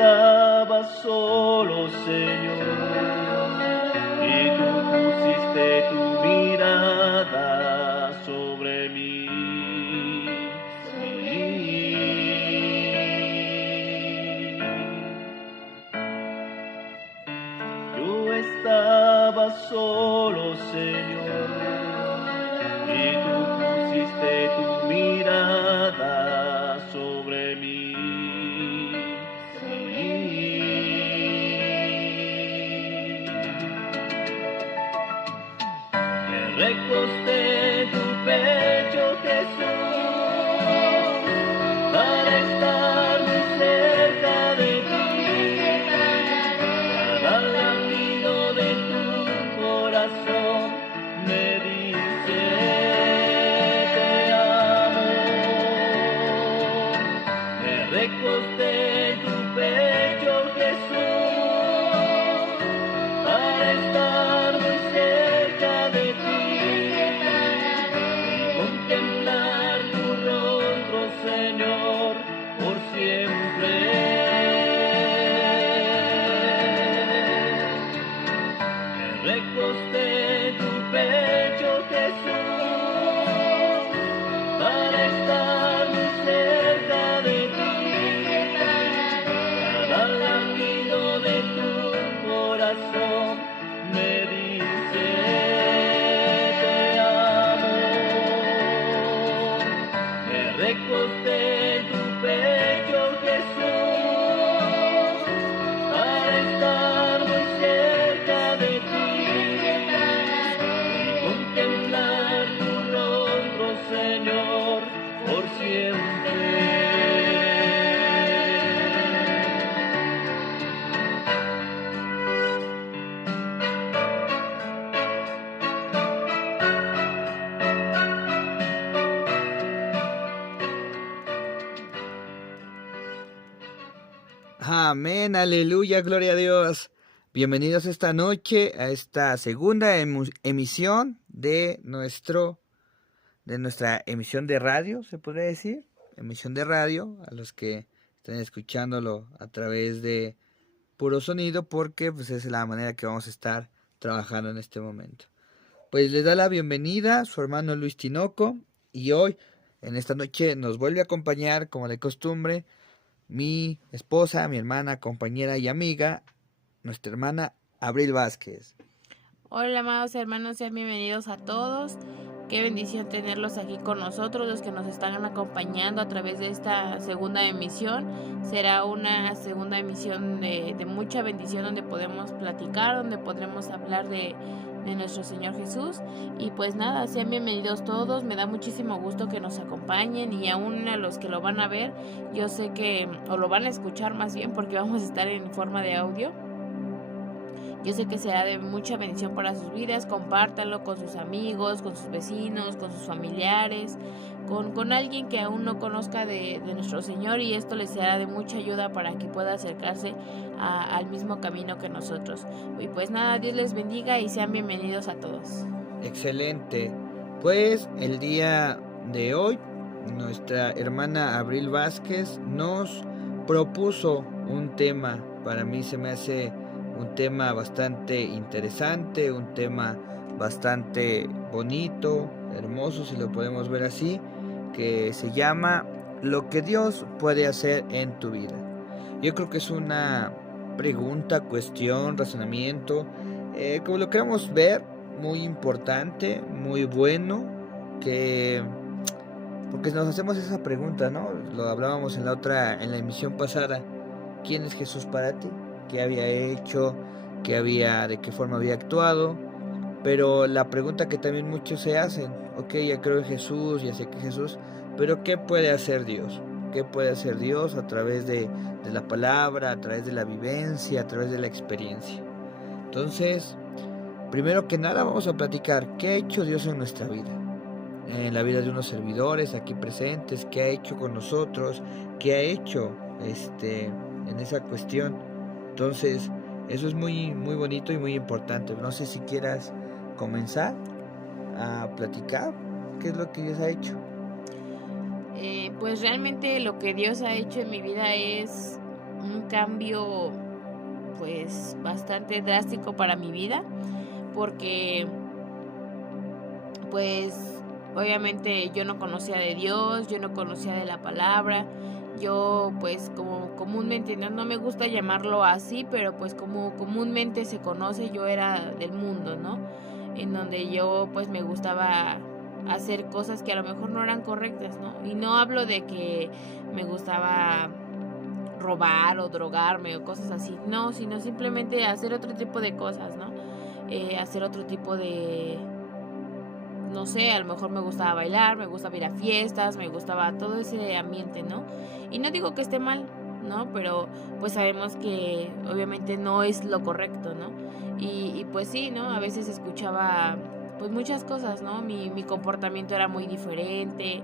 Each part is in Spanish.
estaba solo, Señor, y tú pusiste tu mirada sobre mí. Sí. Yo estaba solo, Señor, y tú pusiste tu mirada sobre mí. Recosté en tu pecho, Jesús, para estar muy cerca de ti. Cada latido de tu corazón me dice te amo. Me recosté en tu pecho, Jesús, para estar muy cerca de ti. Contemplar tu rostro, Señor, por siempre. Me recosté en tu pecho, Jesús, para estar muy cerca de ti. Cada latido de tu corazón me dice recosté en tu pecho, Jesús, para estar muy cerca de ti y contemplar tu rostro, Señor, por siempre. Amén, aleluya, gloria a Dios. Bienvenidos esta noche a esta segunda emisión de nuestra emisión de radio, se podría decir, emisión de radio, a los que estén escuchándolo a través de puro sonido, porque pues es la manera que vamos a estar trabajando en este momento. Pues les da la bienvenida su hermano Luis Tinoco, y hoy, en esta noche, nos vuelve a acompañar, como de costumbre, mi esposa, mi hermana, compañera y amiga, nuestra hermana Abril Vázquez. Hola, amados hermanos, sean bienvenidos a todos. Qué bendición tenerlos aquí con nosotros, los que nos están acompañando a través de esta segunda emisión. Será una segunda emisión de mucha bendición, donde podemos platicar, donde podremos hablar de nuestro Señor Jesús. Y pues nada, sean bienvenidos todos. Me da muchísimo gusto que nos acompañen, y aún a los que lo van a ver, yo sé que, o lo van a escuchar más bien, porque vamos a estar en forma de audio. Yo sé que será de mucha bendición para sus vidas. Compártanlo con sus amigos, con sus vecinos, con sus familiares, con alguien que aún no conozca de nuestro Señor, y esto les será de mucha ayuda para que pueda acercarse al mismo camino que nosotros. Y pues nada, Dios les bendiga y sean bienvenidos a todos. Excelente. Pues el día de hoy, nuestra hermana Abril Vázquez nos propuso un tema. Para mí se me hace un tema bastante interesante, un tema bastante bonito, hermoso, si lo podemos ver así, que se llama Lo que Dios puede hacer en tu vida. Yo creo que es una pregunta, cuestión, razonamiento, como lo queramos ver, muy importante, muy bueno, porque nos hacemos esa pregunta, ¿no? Lo hablábamos en la emisión pasada. ¿Quién es Jesús para ti? ¿Qué había hecho? ¿De qué forma había actuado? Pero la pregunta que también muchos se hacen, ok, ya creo en Jesús, ya sé que Jesús, pero ¿qué puede hacer Dios? ¿Qué puede hacer Dios a través de la palabra, a través de la vivencia, a través de la experiencia? Entonces, primero que nada vamos a platicar qué ha hecho Dios en nuestra vida, en la vida de unos servidores aquí presentes, qué ha hecho con nosotros, qué ha hecho en esa cuestión. Entonces, eso es muy, muy bonito y muy importante. No sé si quieras comenzar a platicar qué es lo que Dios ha hecho. Pues realmente lo que Dios ha hecho en mi vida es un cambio pues bastante drástico para mi vida, porque pues obviamente yo no conocía de Dios, yo no conocía de la palabra, yo pues como comúnmente, no me gusta llamarlo así, pero pues como comúnmente se conoce, yo era del mundo, ¿no? En donde yo pues me gustaba hacer cosas que a lo mejor no eran correctas, ¿no? Y no hablo de que me gustaba robar o drogarme o cosas así, no, sino simplemente hacer otro tipo de cosas, ¿no? Hacer otro tipo de, no sé, a lo mejor me gustaba bailar, me gustaba ir a fiestas, me gustaba todo ese ambiente, ¿no? Y no digo que esté mal, ¿no? Pero pues sabemos que obviamente no es lo correcto, ¿no? Y pues sí, ¿no? A veces escuchaba pues muchas cosas, ¿no? Mi comportamiento era muy diferente.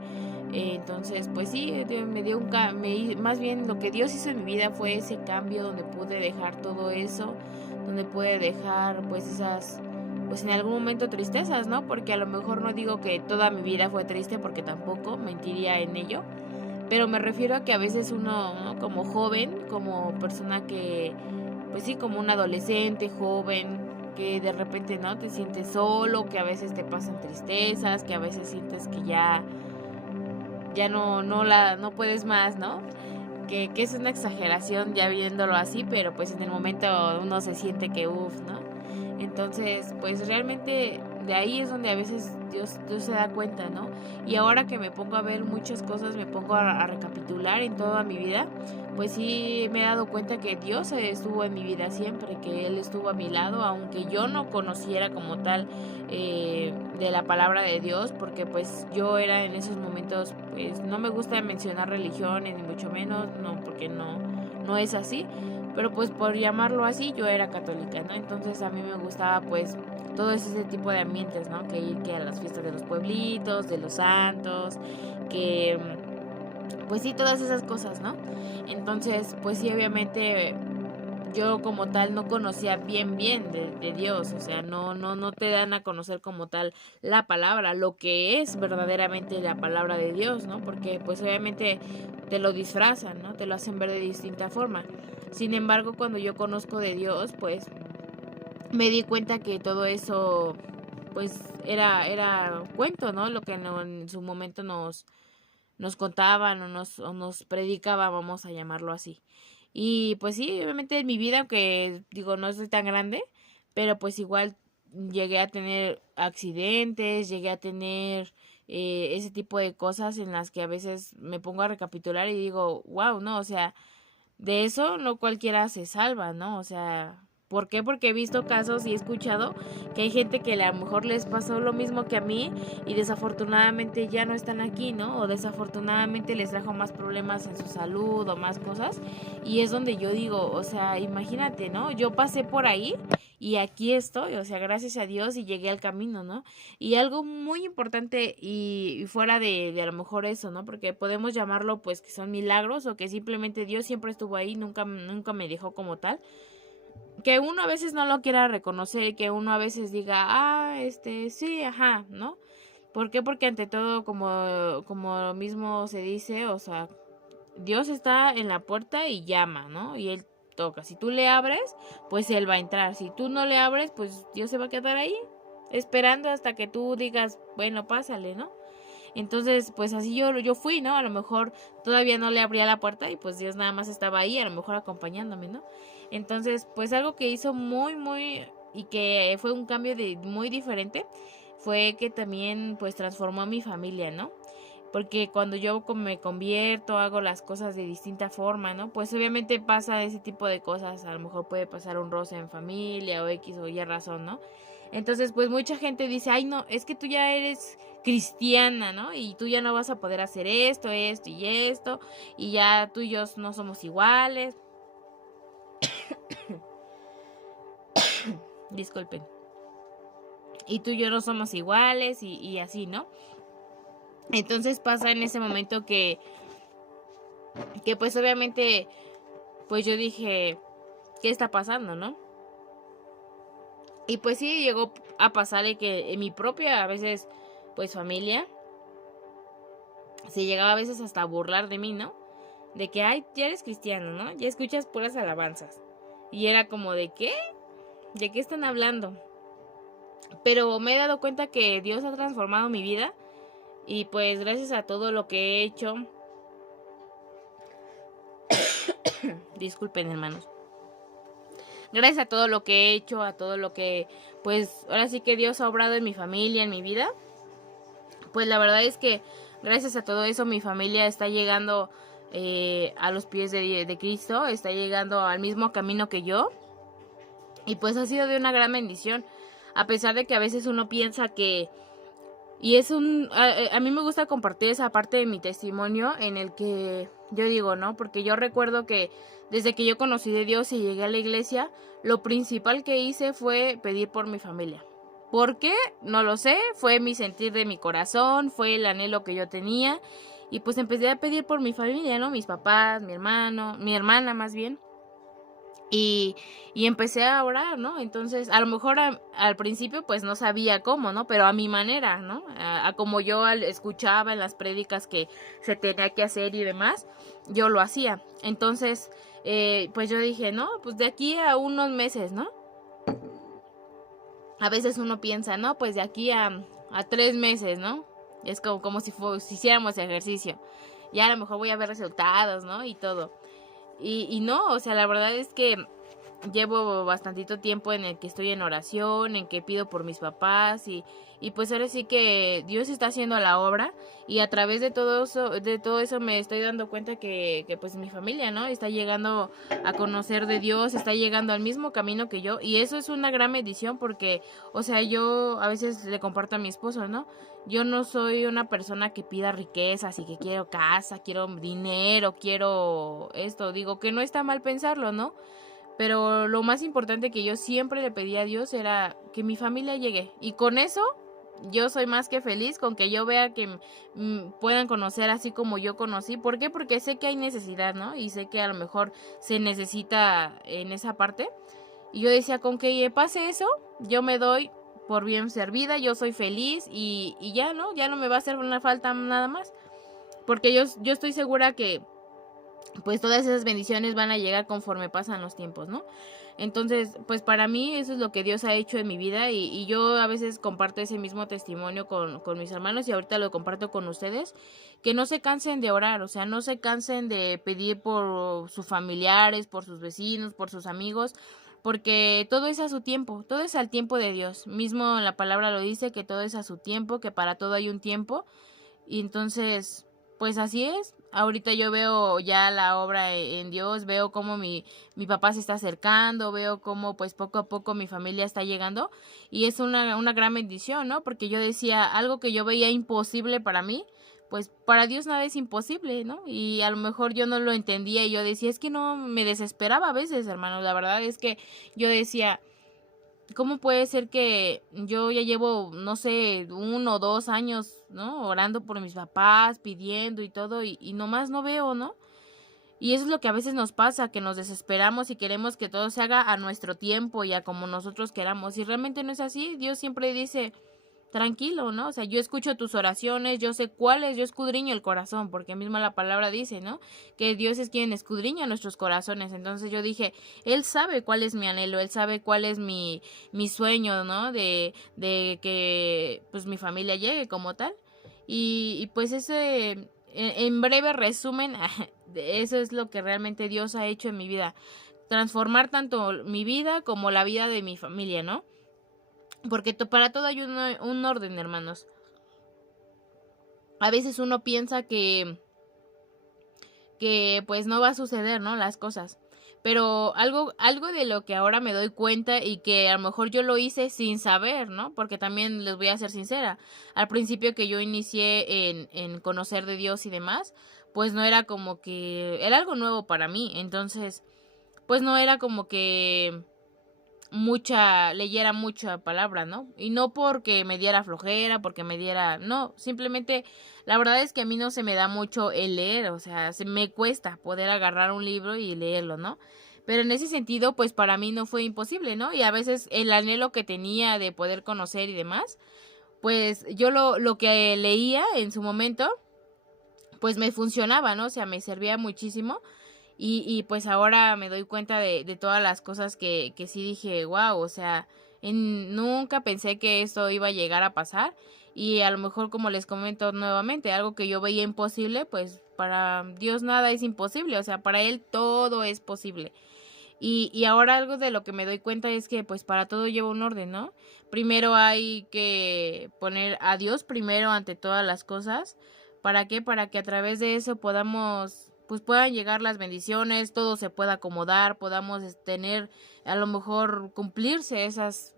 Entonces, pues sí, me dio más bien lo que Dios hizo en mi vida fue ese cambio donde pude dejar todo eso, donde pude dejar pues esas, pues en algún momento tristezas, ¿no? Porque a lo mejor no digo que toda mi vida fue triste, porque tampoco mentiría en ello, pero me refiero a que a veces uno, ¿no? Como joven, como persona que, pues sí, como un adolescente, joven, que de repente, ¿no? Te sientes solo, que a veces te pasan tristezas, que a veces sientes que ya no puedes más, ¿no? Que es una exageración ya viéndolo así, pero pues en el momento uno se siente que ¿no? Entonces, pues realmente de ahí es donde a veces Dios se da cuenta, ¿no? Y ahora que me pongo a ver muchas cosas, me pongo a recapitular en toda mi vida, pues sí me he dado cuenta que Dios estuvo en mi vida siempre, que Él estuvo a mi lado, aunque yo no conociera como tal de la palabra de Dios, porque pues yo era en esos momentos, pues no me gusta mencionar religiones, ni mucho menos, no, porque no es así, pero pues por llamarlo así, yo era católica, ¿no? Entonces a mí me gustaba pues todo ese tipo de ambientes, ¿no? Que ir que a las fiestas de los pueblitos, de los santos, que pues sí, todas esas cosas, ¿no? Entonces, pues sí, obviamente yo como tal no conocía bien de Dios, o sea, no te dan a conocer como tal la palabra, lo que es verdaderamente la palabra de Dios, ¿no? Porque pues obviamente te lo disfrazan, ¿no? Te lo hacen ver de distinta forma. Sin embargo, cuando yo conozco de Dios, pues me di cuenta que todo eso pues era cuento, ¿no? Lo que en su momento nos contaban o nos predicaban, vamos a llamarlo así. Y pues sí, obviamente en mi vida, aunque digo, no soy tan grande, pero pues igual llegué a tener accidentes, llegué a tener ese tipo de cosas en las que a veces me pongo a recapitular y digo, wow, no, o sea, de eso no cualquiera se salva, ¿no? O sea, ¿por qué? Porque he visto casos y he escuchado que hay gente que a lo mejor les pasó lo mismo que a mí y desafortunadamente ya no están aquí, ¿no? O desafortunadamente les trajo más problemas en su salud o más cosas. Y es donde yo digo, o sea, imagínate, ¿no? Yo pasé por ahí y aquí estoy, o sea, gracias a Dios y llegué al camino, ¿no? Y algo muy importante y fuera de a lo mejor eso, ¿no? Porque podemos llamarlo pues que son milagros o que simplemente Dios siempre estuvo ahí, nunca me dejó como tal. Que uno a veces no lo quiera reconocer, que uno a veces diga, sí, ajá, ¿no? ¿Por qué? Porque ante todo, como mismo se dice, o sea, Dios está en la puerta y llama, ¿no? Y Él toca. Si tú le abres, pues Él va a entrar. Si tú no le abres, pues Dios se va a quedar ahí, esperando hasta que tú digas, bueno, pásale, ¿no? Entonces, pues así yo fui, ¿no? A lo mejor todavía no le abría la puerta y pues Dios nada más estaba ahí, a lo mejor acompañándome, ¿no? Entonces, pues algo que hizo muy y que fue un cambio muy diferente fue que también pues transformó a mi familia, ¿no? Porque cuando yo me convierto, hago las cosas de distinta forma, ¿no? Pues obviamente pasa ese tipo de cosas, a lo mejor puede pasar un roce en familia o X o Y razón, ¿no? Entonces, pues mucha gente dice, ay, no, es que tú ya eres cristiana, ¿no? Y tú ya no vas a poder hacer esto y ya tú y yo no somos iguales. Disculpen. Y tú y yo no somos iguales y así, ¿no? Entonces pasa en ese momento que pues obviamente, pues yo dije, ¿qué está pasando, no? Y pues sí, llegó a pasarle que en mi propia, a veces, pues familia, se llegaba a veces hasta a burlar de mí, ¿no? de que, ay, ya eres cristiano, ¿no? Ya escuchas puras alabanzas. Y era como, ¿de qué? ¿De qué están hablando? Pero me he dado cuenta que Dios ha transformado mi vida y pues gracias a todo lo que he hecho, disculpen hermanos, gracias a todo lo que he hecho, a todo lo que, pues ahora sí que Dios ha obrado en mi familia, en mi vida, pues la verdad es que gracias a todo eso mi familia está llegando a los pies de Cristo, está llegando al mismo camino que yo y pues ha sido de una gran bendición, a pesar de que a veces uno piensa que, y es a mí me gusta compartir esa parte de mi testimonio en el que yo digo, ¿no? Porque yo recuerdo que desde que yo conocí de Dios y llegué a la iglesia, lo principal que hice fue pedir por mi familia. ¿Por qué? No lo sé, fue mi sentir de mi corazón, fue el anhelo que yo tenía y pues empecé a pedir por mi familia, ¿no? Mis papás, mi hermano, mi hermana más bien. Y empecé a orar, ¿no? Entonces, a lo mejor al principio pues no sabía cómo, ¿no? Pero a mi manera, ¿no? A como yo escuchaba en las prédicas que se tenía que hacer y demás, yo lo hacía. Entonces, pues yo dije, no, pues de aquí a unos meses, ¿no? A veces uno piensa, no, pues de aquí a 3 meses, ¿no? Es como si hiciéramos ejercicio. Ya a lo mejor voy a ver resultados, ¿no? Y todo. Y no, o sea, la verdad es que llevo bastantito tiempo en el que estoy en oración, en que pido por mis papás y pues ahora sí que Dios está haciendo la obra y a través de todo eso me estoy dando cuenta que pues mi familia, ¿no? Está llegando a conocer de Dios, está llegando al mismo camino que yo y eso es una gran bendición porque, o sea, yo a veces le comparto a mi esposo, ¿no? Yo no soy una persona que pida riquezas y que quiero casa, quiero dinero, quiero esto. Digo que no está mal pensarlo, ¿no? Pero lo más importante que yo siempre le pedí a Dios era que mi familia llegue. Y con eso yo soy más que feliz, con que yo vea que puedan conocer así como yo conocí. ¿Por qué? Porque sé que hay necesidad, ¿no? Y sé que a lo mejor se necesita en esa parte. Y yo decía, con que pase eso, yo me doy por bien servida, yo soy feliz y ya, ¿no? Ya no me va a hacer una falta nada más. Porque yo estoy segura que pues todas esas bendiciones van a llegar conforme pasan los tiempos, ¿no? Entonces, pues para mí eso es lo que Dios ha hecho en mi vida y yo a veces comparto ese mismo testimonio con mis hermanos y ahorita lo comparto con ustedes, que no se cansen de orar, o sea, no se cansen de pedir por sus familiares, por sus vecinos, por sus amigos, porque todo es a su tiempo, todo es al tiempo de Dios. Mismo la palabra lo dice, que todo es a su tiempo, que para todo hay un tiempo. Y entonces, pues así es. Ahorita yo veo ya la obra en Dios, veo cómo mi papá se está acercando, veo cómo pues poco a poco mi familia está llegando y es una gran bendición, ¿no? Porque yo decía, algo que yo veía imposible para mí, pues para Dios nada es imposible, ¿no? Y a lo mejor yo no lo entendía y yo decía, es que no, me desesperaba a veces, hermano. La verdad es que yo decía, ¿cómo puede ser que yo ya llevo, no sé, 1 o 2 años, ¿no? Orando por mis papás, pidiendo y todo, y nomás no veo, ¿no? Y eso es lo que a veces nos pasa, que nos desesperamos y queremos que todo se haga a nuestro tiempo y a como nosotros queramos. Y realmente no es así. Dios siempre dice, tranquilo, ¿no? O sea, yo escucho tus oraciones, yo sé cuáles, yo escudriño el corazón, porque misma la palabra dice, ¿no? Que Dios es quien escudriña nuestros corazones. Entonces yo dije, Él sabe cuál es mi anhelo, Él sabe cuál es mi sueño, ¿no? De que pues mi familia llegue como tal. Y pues ese, en breve resumen, eso es lo que realmente Dios ha hecho en mi vida. Transformar tanto mi vida como la vida de mi familia, ¿no? Porque para todo hay un orden, hermanos. A veces uno piensa que pues no va a suceder, ¿no? Las cosas. Pero algo de lo que ahora me doy cuenta y que a lo mejor yo lo hice sin saber, ¿no? Porque también les voy a ser sincera. Al principio que yo inicié en conocer de Dios y demás, pues no era como que... Era algo nuevo para mí. Entonces, pues no era como que leyera mucha palabra, ¿no? Y no porque me diera flojera, porque me diera, no, simplemente la verdad es que a mí no se me da mucho el leer, o sea, se me cuesta poder agarrar un libro y leerlo, ¿no? Pero en ese sentido, pues para mí no fue imposible, ¿no? Y a veces el anhelo que tenía de poder conocer y demás, pues yo lo que leía en su momento, pues me funcionaba, ¿no? O sea, me servía muchísimo. Y pues ahora me doy cuenta de todas las cosas que sí dije, wow, o sea, nunca pensé que esto iba a llegar a pasar. Y a lo mejor, como les comento nuevamente, algo que yo veía imposible, pues para Dios nada es imposible, o sea, para Él todo es posible. Y ahora algo de lo que me doy cuenta es que pues para todo lleva un orden, ¿no? Primero hay que poner a Dios primero ante todas las cosas. ¿Para qué? Para que a través de eso podamos, pues puedan llegar las bendiciones, todo se pueda acomodar, podamos tener, a lo mejor cumplirse esos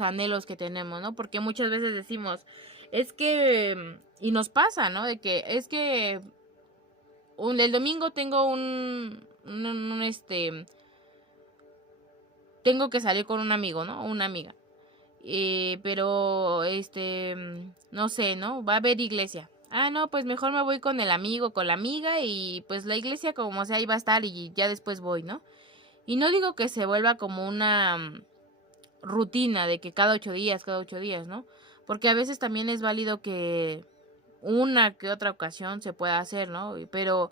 anhelos que tenemos, ¿no? Porque muchas veces decimos, es que, y nos pasa, ¿no? De que es que el domingo tengo tengo que salir con un amigo, ¿no? Una amiga. Pero, no sé, ¿no? Va a haber iglesia. Ah, no, pues mejor me voy con el amigo, con la amiga y pues la iglesia como sea ahí va a estar y ya después voy, ¿no? Y no digo que se vuelva como una rutina de que cada 8 días, ¿no? Porque a veces también es válido que una que otra ocasión se pueda hacer, ¿no? Pero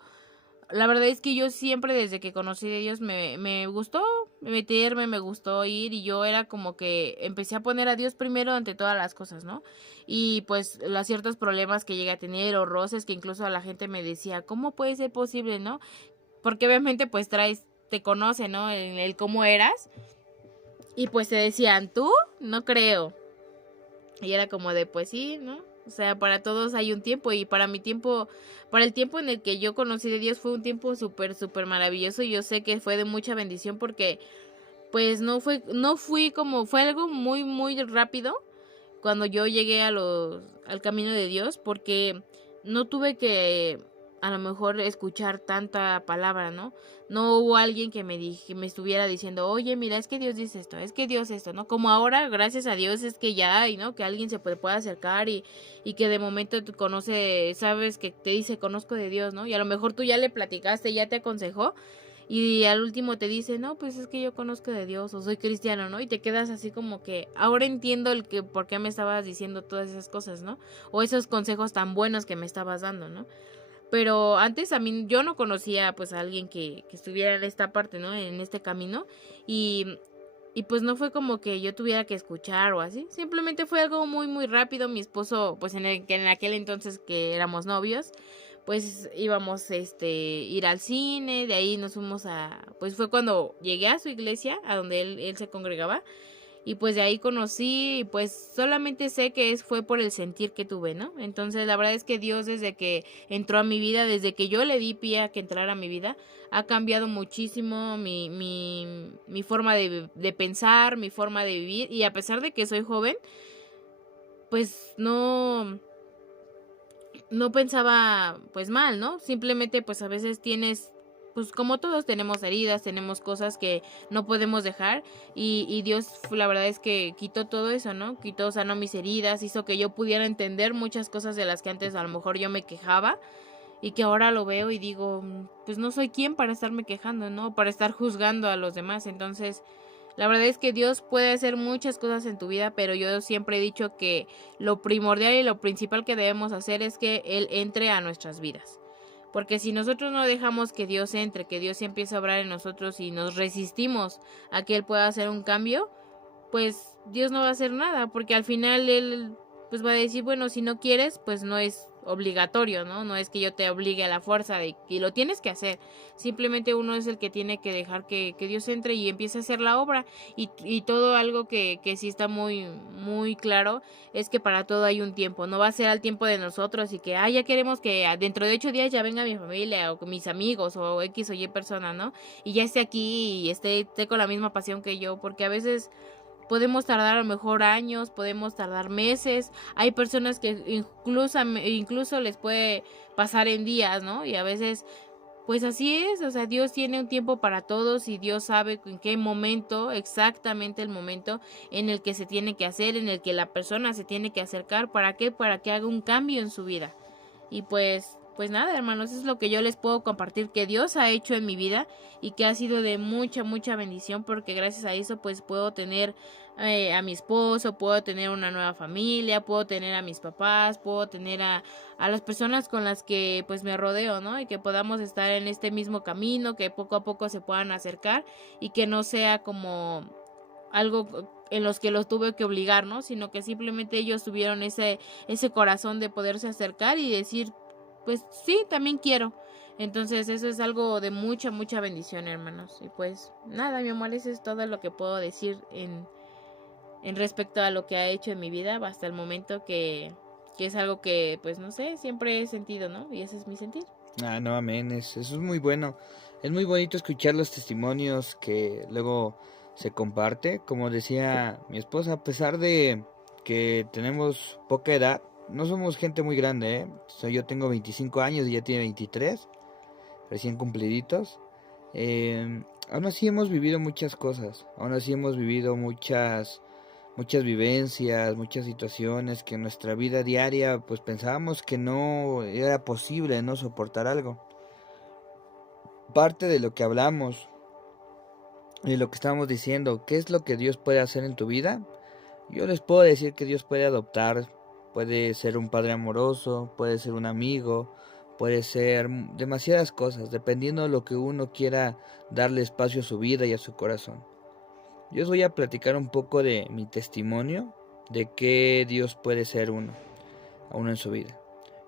la verdad es que yo siempre desde que conocí de Dios me gustó meterme, me gustó ir y yo era como que empecé a poner a Dios primero ante todas las cosas, ¿no? Y pues los ciertos problemas que llegué a tener o roces que incluso a la gente me decía, ¿cómo puede ser posible, no? Porque obviamente pues te conoce, ¿no? El cómo eras y pues te decían, ¿tú? No creo. Y era como de, pues sí, ¿no? O sea, para todos hay un tiempo y para mi tiempo, para el tiempo en el que yo conocí de Dios fue un tiempo súper, súper maravilloso y yo sé que fue de mucha bendición porque pues no fui como, fue algo muy, muy rápido cuando yo llegué al camino de Dios porque no tuve que a lo mejor escuchar tanta palabra, ¿no? No hubo alguien que me estuviera diciendo, oye, mira, es que Dios dice esto, es que Dios esto, ¿no? Como ahora, gracias a Dios, es que ya hay, ¿no? Que alguien se pueda acercar y que de momento tú sabes que te dice, conozco de Dios, ¿no? Y a lo mejor tú ya le platicaste, ya te aconsejó y al último te dice, no, pues es que yo conozco de Dios o soy cristiano, ¿no? Y te quedas así como que, ahora entiendo por qué me estabas diciendo todas esas cosas, ¿no? O esos consejos tan buenos que me estabas dando, ¿no? Pero antes a mí yo no conocía pues a alguien que estuviera en esta parte, ¿no? En este camino y pues no fue como que yo tuviera que escuchar o así, simplemente fue algo muy muy rápido. Mi esposo pues en aquel entonces que éramos novios, pues íbamos ir al cine, de ahí nos fuimos pues fue cuando llegué a su iglesia, a donde él se congregaba. Y pues de ahí conocí, y pues solamente sé que fue por el sentir que tuve, ¿no? Entonces la verdad es que Dios desde que entró a mi vida, desde que yo le di pie a que entrara a mi vida, ha cambiado muchísimo mi forma de pensar, mi forma de vivir. Y a pesar de que soy joven, pues no pensaba pues mal, ¿no? Simplemente pues a veces pues como todos tenemos heridas, tenemos cosas que no podemos dejar y Dios la verdad es que quitó todo eso, ¿no? Sanó mis heridas, hizo que yo pudiera entender muchas cosas de las que antes a lo mejor yo me quejaba y que ahora lo veo y digo, pues no soy quien para estarme quejando, ¿no? Para estar juzgando a los demás. Entonces la verdad es que Dios puede hacer muchas cosas en tu vida, pero yo siempre he dicho que lo primordial y lo principal que debemos hacer es que Él entre a nuestras vidas. Porque si nosotros no dejamos que Dios entre, que Dios empiece a obrar en nosotros y nos resistimos a que Él pueda hacer un cambio, pues Dios no va a hacer nada, porque al final Él pues va a decir, bueno, si no quieres, pues no es obligatorio, ¿no? No es que yo te obligue a la fuerza de que lo tienes que hacer. Simplemente uno es el que tiene que dejar que Dios entre y empiece a hacer la obra. Y todo algo que sí está muy, muy claro es que para todo hay un tiempo. No va a ser al tiempo de nosotros y que, ya queremos que dentro de 8 días ya venga mi familia o con mis amigos o X o Y persona, ¿no? Y ya esté aquí y esté con la misma pasión que yo, porque a veces podemos tardar a lo mejor años, podemos tardar meses. Hay personas que incluso les puede pasar en días, ¿no? Y a veces, pues así es, o sea, Dios tiene un tiempo para todos y Dios sabe en qué momento, exactamente el momento en el que se tiene que hacer, en el que la persona se tiene que acercar. ¿Para qué? Para que haga un cambio en su vida. Y pues pues nada, hermanos, eso es lo que yo les puedo compartir que Dios ha hecho en mi vida y que ha sido de mucha, mucha bendición, porque gracias a eso pues puedo tener a mi esposo, puedo tener una nueva familia, puedo tener a mis papás, puedo tener a las personas con las que pues me rodeo, ¿no? Y que podamos estar en este mismo camino, que poco a poco se puedan acercar y que no sea como algo en los que los tuve que obligar, ¿no? Sino que simplemente ellos tuvieron ese corazón de poderse acercar y decir, pues sí, también quiero. Entonces eso es algo de mucha, mucha bendición, hermanos. Y pues nada, mi amor, eso es todo lo que puedo decir en respecto a lo que ha hecho en mi vida hasta el momento, que es algo que, pues no sé, siempre he sentido, ¿no? Y ese es mi sentir. No, amén, eso es muy bueno. Es muy bonito escuchar los testimonios que luego se comparte. Como decía mi esposa, a pesar de que tenemos poca edad, no somos gente muy grande, ¿eh? Yo tengo 25 años y ella tiene 23, recién cumpliditos. Aún así hemos vivido muchas cosas, aún así hemos vivido muchas vivencias, muchas situaciones que en nuestra vida diaria pues pensábamos que no era posible no soportar algo. Parte de lo que hablamos y lo que estábamos diciendo, ¿qué es lo que Dios puede hacer en tu vida? Yo les puedo decir que Dios puede adoptar, puede ser un padre amoroso, puede ser un amigo, puede ser demasiadas cosas, dependiendo de lo que uno quiera darle espacio a su vida y a su corazón. Yo os voy a platicar un poco de mi testimonio, de qué Dios puede ser a uno en su vida.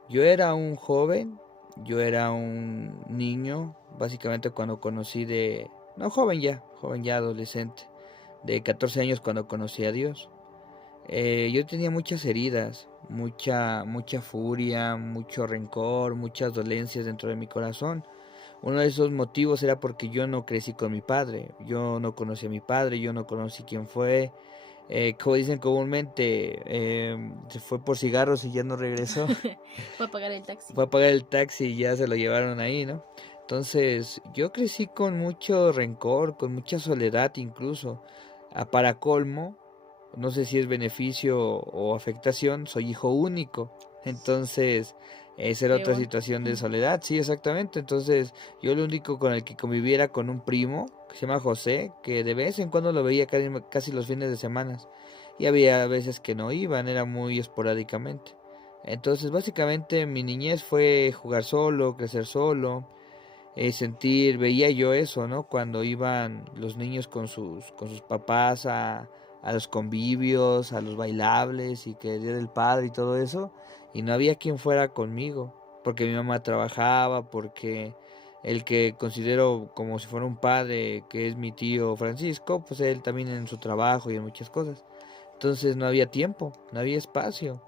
Yo era un joven, yo era un niño, básicamente cuando conocí joven ya adolescente, de 14 años cuando conocí a Dios. Yo tenía muchas heridas, mucha furia, mucho rencor, muchas dolencias dentro de mi corazón. Uno de esos motivos era porque yo no crecí con mi padre, yo no conocí a mi padre, yo no conocí quién fue. Como dicen comúnmente, se fue por cigarros y ya no regresó. Fue a pagar el taxi. Fue a pagar el taxi y ya se lo llevaron ahí, ¿no? Entonces yo crecí con mucho rencor, con mucha soledad incluso. Para colmo, no sé si es beneficio o afectación, soy hijo único. Entonces, esa era otra Peor. situación de soledad, sí, exactamente. Entonces, yo el único con el que conviviera con un primo, que se llama José, que de vez en cuando lo veía casi los fines de semana. Y había veces que no iban, era muy esporádicamente. Entonces, básicamente mi niñez fue jugar solo, crecer solo, veía yo eso, ¿no? Cuando iban los niños con sus papás a los convivios, a los bailables y que el día del padre y todo eso, y no había quien fuera conmigo, porque mi mamá trabajaba, porque el que considero como si fuera un padre, que es mi tío Francisco, pues él también en su trabajo y en muchas cosas. Entonces no había tiempo, no había espacio,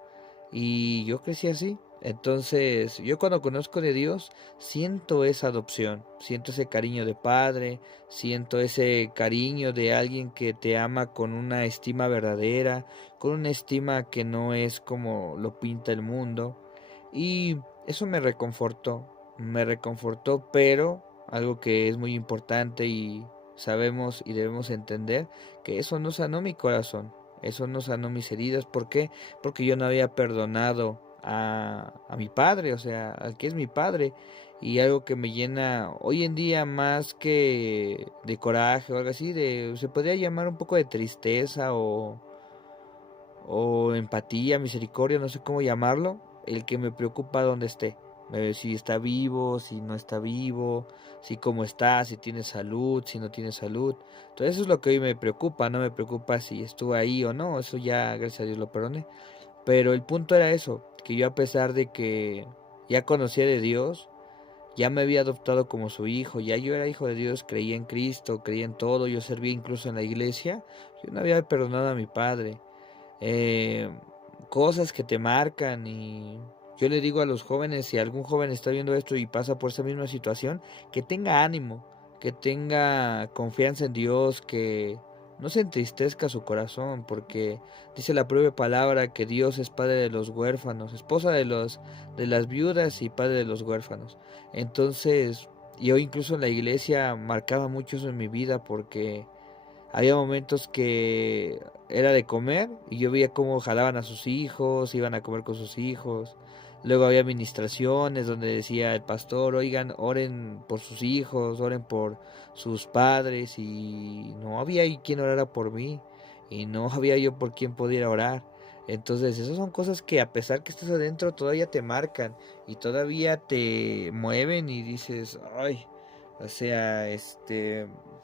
y yo crecí así. Entonces, yo cuando conozco de Dios, siento esa adopción, siento ese cariño de padre, siento ese cariño de alguien que te ama con una estima verdadera, con una estima que no es como lo pinta el mundo. Y eso me reconfortó, pero algo que es muy importante y sabemos y debemos entender, que eso no sanó mi corazón, eso no sanó mis heridas. ¿Por qué? Porque yo no había perdonado a mi padre, o sea, al que es mi padre. Y algo que me llena hoy en día más que de coraje o algo así, se podría llamar un poco de tristeza o empatía, misericordia, no sé cómo llamarlo, el que me preocupa dónde esté. Si está vivo, si no está vivo, si cómo está, si tiene salud, si no tiene salud. Entonces eso es lo que hoy me preocupa, no me preocupa si estuvo ahí o no, eso ya gracias a Dios lo perdoné. Pero el punto era eso, que yo a pesar de que ya conocía de Dios, ya me había adoptado como su hijo, ya yo era hijo de Dios, creía en Cristo, creía en todo, yo servía incluso en la iglesia, yo no había perdonado a mi padre. Eh, Cosas que te marcan, y yo le digo a los jóvenes, si algún joven está viendo esto y pasa por esa misma situación, que tenga ánimo, que tenga confianza en Dios, que no se entristezca su corazón, porque dice la propia palabra que Dios es padre de los huérfanos, esposa de las viudas y padre de los huérfanos. Entonces, yo incluso en la iglesia marcaba mucho eso en mi vida, porque había momentos que era de comer y yo veía cómo jalaban a sus hijos, iban a comer con sus hijos. Luego había administraciones donde decía el pastor, oigan, oren por sus hijos, oren por sus padres, y no había ahí quien orara por mí, y no había yo por quien pudiera orar. Entonces, esas son cosas que a pesar que estás adentro todavía te marcan y todavía te mueven y dices, ay, o sea,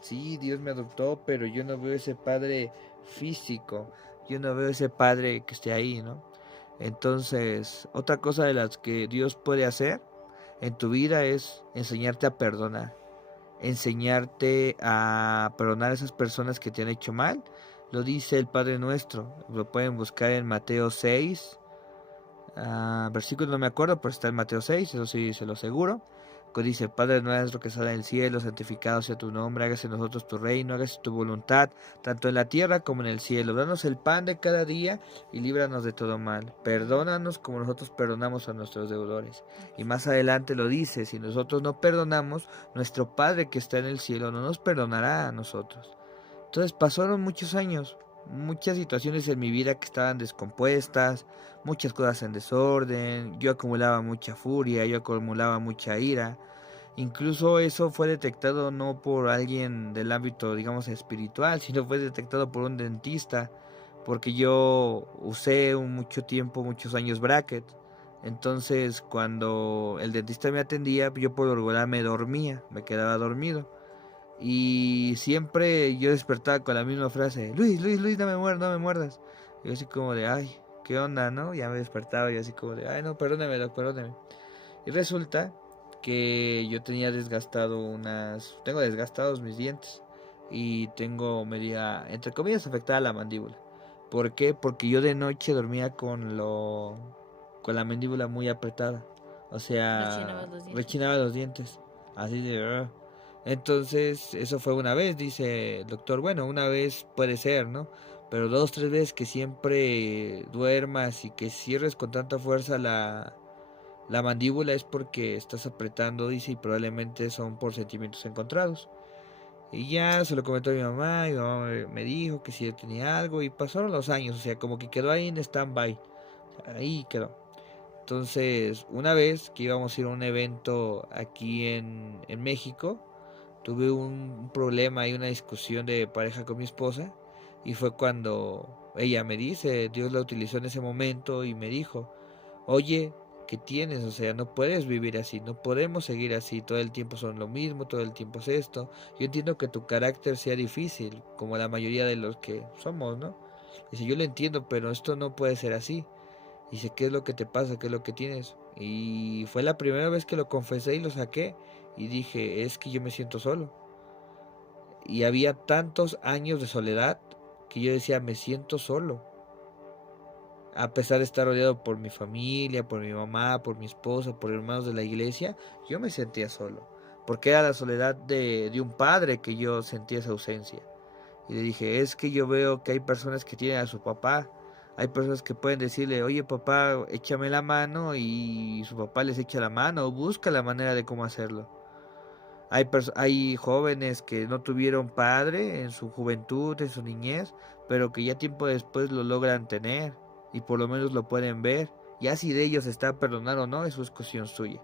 sí, Dios me adoptó, pero yo no veo ese padre físico, yo no veo ese padre que esté ahí, ¿no? Entonces, otra cosa de las que Dios puede hacer en tu vida es enseñarte a perdonar, enseñarte a perdonar a esas personas que te han hecho mal. Lo dice el Padre Nuestro, lo pueden buscar en Mateo 6, versículo no me acuerdo, pero está en Mateo 6, eso sí se lo aseguro. Que dice, Padre nuestro que estás en el cielo, santificado sea tu nombre, hágase en nosotros tu reino, hágase tu voluntad, tanto en la tierra como en el cielo. Danos el pan de cada día y líbranos de todo mal. Perdónanos como nosotros perdonamos a nuestros deudores. Y más adelante lo dice, si nosotros no perdonamos, nuestro Padre que está en el cielo no nos perdonará a nosotros. Entonces pasaron muchos años, muchas situaciones en mi vida que estaban descompuestas, muchas cosas en desorden, yo acumulaba mucha furia, yo acumulaba mucha ira. Incluso eso fue detectado no por alguien del ámbito, digamos, espiritual, sino fue detectado por un dentista, porque yo usé mucho tiempo, muchos años bracket. Entonces, cuando el dentista me atendía, yo por lo regular me dormía, me quedaba dormido. Y siempre yo despertaba con la misma frase, Luis, Luis, Luis, no me muerdas, no me muerdas. Y yo así como de, ay, ¿qué onda, no? Ya me despertaba y así como de, ay, no, perdóneme, doc, perdóneme. Y resulta que yo tenía tengo desgastados mis dientes y tengo media, entre comillas, afectada la mandíbula. ¿Por qué? Porque yo de noche dormía con la mandíbula muy apretada. O sea, rechinaba los dientes. Así de... Entonces, eso fue una vez, dice el doctor. Bueno, una vez puede ser, ¿no? Pero 2, 3 veces que siempre duermas y que cierres con tanta fuerza la mandíbula es porque estás apretando, dice, y probablemente son por sentimientos encontrados. Y ya se lo comentó a mi mamá me dijo que si yo tenía algo y pasaron los años, o sea, como que quedó ahí en stand-by, ahí quedó. Entonces, una vez que íbamos a ir a un evento aquí en México, tuve un problema y una discusión de pareja con mi esposa y fue cuando ella me dice, Dios la utilizó en ese momento y me dijo, oye, ¿qué tienes? O sea, no puedes vivir así, no podemos seguir así, todo el tiempo son lo mismo, todo el tiempo es esto. Yo entiendo que tu carácter sea difícil, como la mayoría de los que somos, ¿no? Dice, yo lo entiendo, pero esto no puede ser así. Dice, ¿qué es lo que te pasa? ¿Qué es lo que tienes? Y fue la primera vez que lo confesé y lo saqué. Y dije, es que yo me siento solo. Y había tantos años de soledad que yo decía, me siento solo. A pesar de estar rodeado por mi familia, por mi mamá, por mi esposa, por hermanos de la iglesia, yo me sentía solo. Porque era la soledad de un padre que yo sentía esa ausencia. Y le dije, es que yo veo que hay personas que tienen a su papá. Hay personas que pueden decirle, oye papá, échame la mano, y su papá les echa la mano o busca la manera de cómo hacerlo. Hay jóvenes que no tuvieron padre en su juventud, en su niñez, pero que ya tiempo después lo logran tener y por lo menos lo pueden ver. Ya si de ellos está perdonado o no, eso es cuestión suya.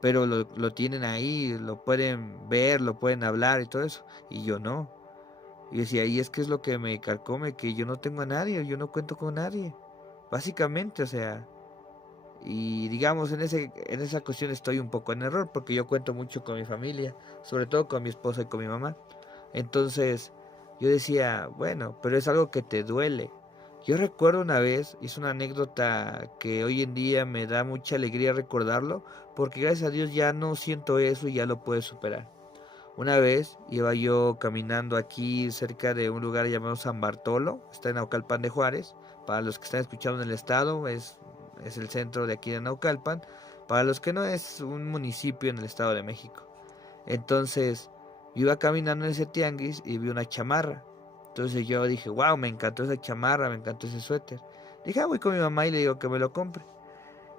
Pero lo tienen ahí, lo pueden ver, lo pueden hablar y todo eso. Y yo no. Y decía, y es que es lo que me carcome, que yo no tengo a nadie, yo no cuento con nadie. Básicamente, o sea, y digamos en esa cuestión estoy un poco en error porque yo cuento mucho con mi familia, sobre todo con mi esposa y con mi mamá. Entonces, yo decía, bueno, pero es algo que te duele. Yo recuerdo una vez, es una anécdota que hoy en día me da mucha alegría recordarlo, porque gracias a Dios ya no siento eso y ya lo puedo superar. Una vez iba yo caminando aquí cerca de un lugar llamado San Bartolo, está en Naucalpan de Juárez. Para los que están escuchando en el estado, es el centro de aquí de Naucalpan. Para los que no, es un municipio en el estado de México. Entonces, yo iba caminando en ese tianguis y vi una chamarra. Entonces yo dije, wow, me encantó esa chamarra, me encantó ese suéter. Dije, voy con mi mamá y le digo que me lo compre.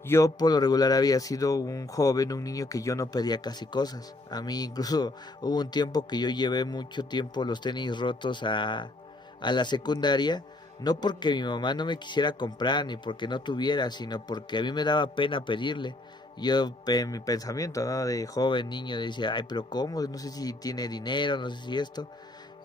Yo por lo regular había sido un joven, un niño que yo no pedía casi cosas. A mí incluso hubo un tiempo que yo llevé mucho tiempo los tenis rotos a la secundaria. No porque mi mamá no me quisiera comprar ni porque no tuviera, sino porque a mí me daba pena pedirle. Yo, en mi pensamiento, ¿no? De joven, niño, decía, ay, pero ¿cómo? No sé si tiene dinero, no sé si esto.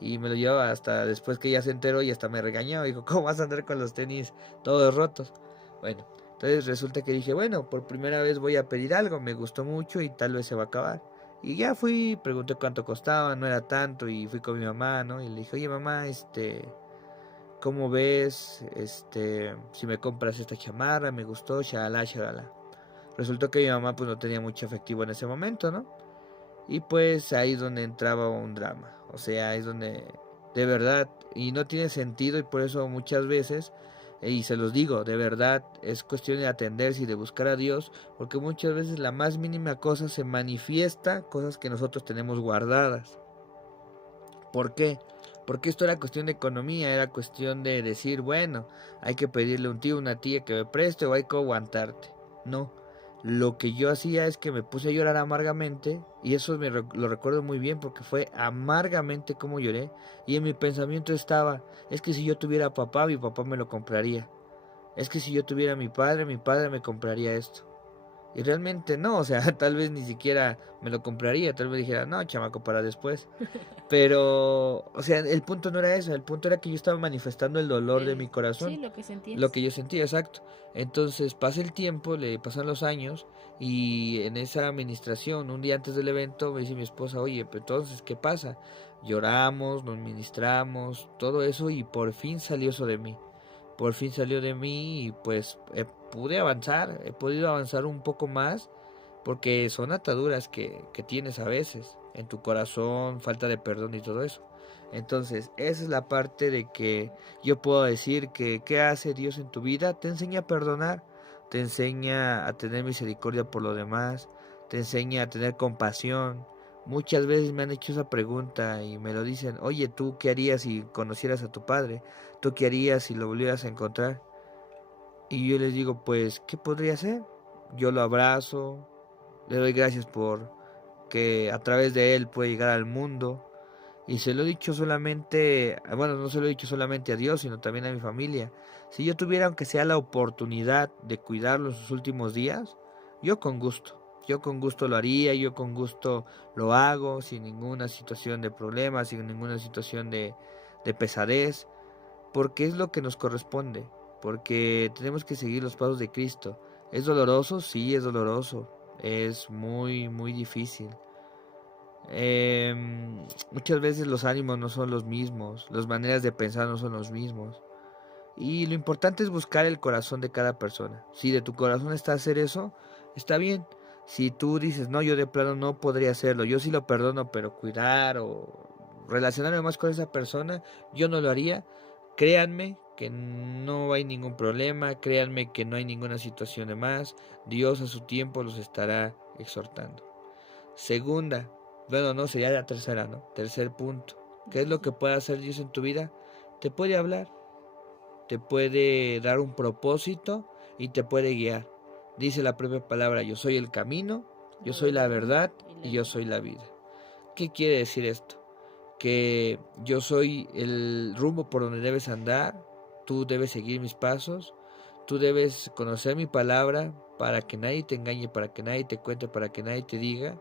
Y me lo llevaba hasta después que ella se enteró y hasta me regañó. Dijo, ¿cómo vas a andar con los tenis todos rotos? Bueno, entonces resulta que dije, bueno, por primera vez voy a pedir algo, me gustó mucho y tal vez se va a acabar. Y ya fui, pregunté cuánto costaba, no era tanto, y fui con mi mamá, ¿no? Y le dije, oye mamá, ¿cómo ves? Si me compras esta chamarra, me gustó, shalala, shalala. Resultó que mi mamá pues no tenía mucho efectivo en ese momento, ¿no? Y pues ahí es donde entraba un drama. O sea, es donde de verdad, y no tiene sentido, y por eso muchas veces, y se los digo, de verdad es cuestión de atenderse y de buscar a Dios, porque muchas veces la más mínima cosa se manifiesta, cosas que nosotros tenemos guardadas. ¿Por qué? Porque esto era cuestión de economía, era cuestión de decir, bueno, hay que pedirle a un tío, una tía que me preste o hay que aguantarte. No, lo que yo hacía es que me puse a llorar amargamente y eso lo recuerdo muy bien porque fue amargamente como lloré y en mi pensamiento estaba, es que si yo tuviera papá, mi papá me lo compraría. Es que si yo tuviera mi padre me compraría esto. Y realmente no, o sea, tal vez ni siquiera me lo compraría, tal vez dijera, no, chamaco, para después. Pero, o sea, el punto no era eso, el punto era que yo estaba manifestando el dolor de mi Sí, corazón, lo que lo sentías. que yo sentía, exacto. Entonces pasa el tiempo, le pasan los años y en esa administración, un día antes del evento, me dice mi esposa, oye, pero entonces, ¿qué pasa? Lloramos, nos ministramos, todo eso y por fin salió eso de mí. Por fin salió de mí y pues pude avanzar, he podido avanzar un poco más porque son ataduras que tienes a veces en tu corazón, falta de perdón y todo eso. Entonces, esa es la parte de que yo puedo decir que ¿qué hace Dios en tu vida? Te enseña a perdonar, te enseña a tener misericordia por lo demás, te enseña a tener compasión. Muchas veces me han hecho esa pregunta y me lo dicen, oye, ¿tú qué harías si conocieras a tu padre? ¿Tú qué harías si lo volvieras a encontrar? Y yo les digo, pues, ¿qué podría hacer? Yo lo abrazo, le doy gracias por que a través de él puede llegar al mundo. Y se lo he dicho solamente, bueno, no se lo he dicho solamente a Dios, sino también a mi familia. Si yo tuviera, aunque sea la oportunidad de cuidarlo en sus últimos días, yo con gusto lo haría, yo con gusto lo hago, sin ninguna situación de problema, sin ninguna situación de pesadez, porque es lo que nos corresponde, porque tenemos que seguir los pasos de Cristo. ¿Es doloroso? Sí, es doloroso, es muy, muy difícil. Muchas veces los ánimos no son los mismos, las maneras de pensar no son los mismos. Y lo importante es buscar el corazón de cada persona. Si de tu corazón está hacer eso, está bien. Si tú dices, no, yo de plano no podría hacerlo, yo sí lo perdono, pero cuidar o relacionarme más con esa persona, yo no lo haría. Créanme que no hay ningún problema, créanme que no hay ninguna situación de más. Dios a su tiempo los estará exhortando. Segunda, bueno, no, sería la tercera, ¿no? Tercer punto. ¿Qué es lo que puede hacer Dios en tu vida? Te puede hablar, te puede dar un propósito y te puede guiar. Dice la propia palabra, yo soy el camino, yo soy la verdad y yo soy la vida. ¿Qué quiere decir esto? Que yo soy el rumbo por donde debes andar, tú debes seguir mis pasos, tú debes conocer mi palabra para que nadie te engañe, para que nadie te cuente, para que nadie te diga.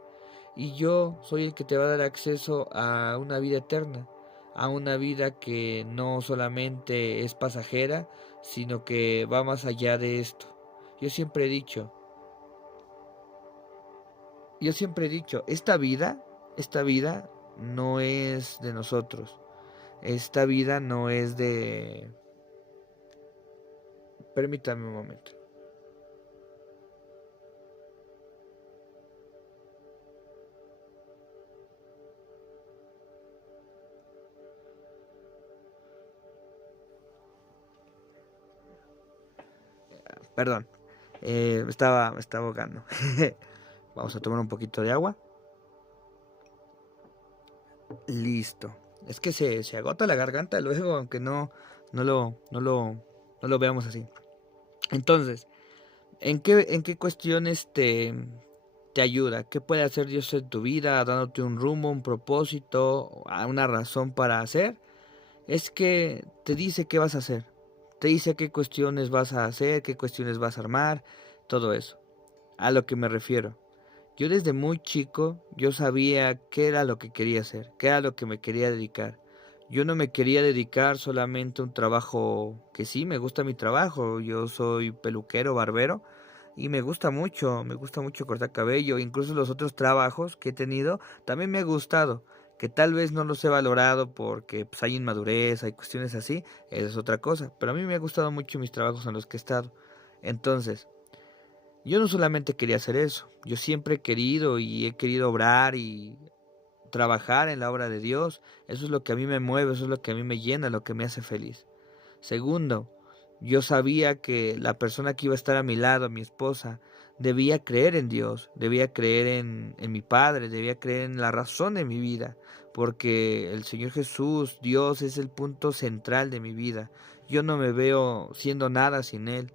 Y yo soy el que te va a dar acceso a una vida eterna, a una vida que no solamente es pasajera, sino que va más allá de esto. Yo siempre he dicho, esta vida no es de nosotros. Esta vida no es de... Permítame un momento. Perdón, me estaba ahogando. Vamos a tomar un poquito de agua. Listo. Es que se agota la garganta luego, aunque no lo veamos así. Entonces, en qué cuestiones te ayuda? ¿Qué puede hacer Dios en tu vida? Dándote un rumbo, un propósito, una razón para hacer. Es que te dice qué vas a hacer. Te dice qué cuestiones vas a hacer, qué cuestiones vas a armar, todo eso. A lo que me refiero. Yo desde muy chico, yo sabía qué era lo que quería hacer, qué era lo que me quería dedicar. Yo no me quería dedicar solamente a un trabajo que sí, me gusta mi trabajo. Yo soy peluquero, barbero y me gusta mucho cortar cabello. Incluso los otros trabajos que he tenido también me ha gustado, que tal vez no los he valorado porque pues, hay inmadurez, hay cuestiones así, esa es otra cosa. Pero a mí me ha gustado mucho mis trabajos en los que he estado. Entonces, yo no solamente quería hacer eso, yo siempre he querido y he querido obrar y trabajar en la obra de Dios. Eso es lo que a mí me mueve, eso es lo que a mí me llena, lo que me hace feliz. Segundo, yo sabía que la persona que iba a estar a mi lado, mi esposa, debía creer en Dios, debía creer en mi Padre, debía creer en la razón de mi vida, porque el Señor Jesús, Dios, es el punto central de mi vida. Yo no me veo siendo nada sin Él.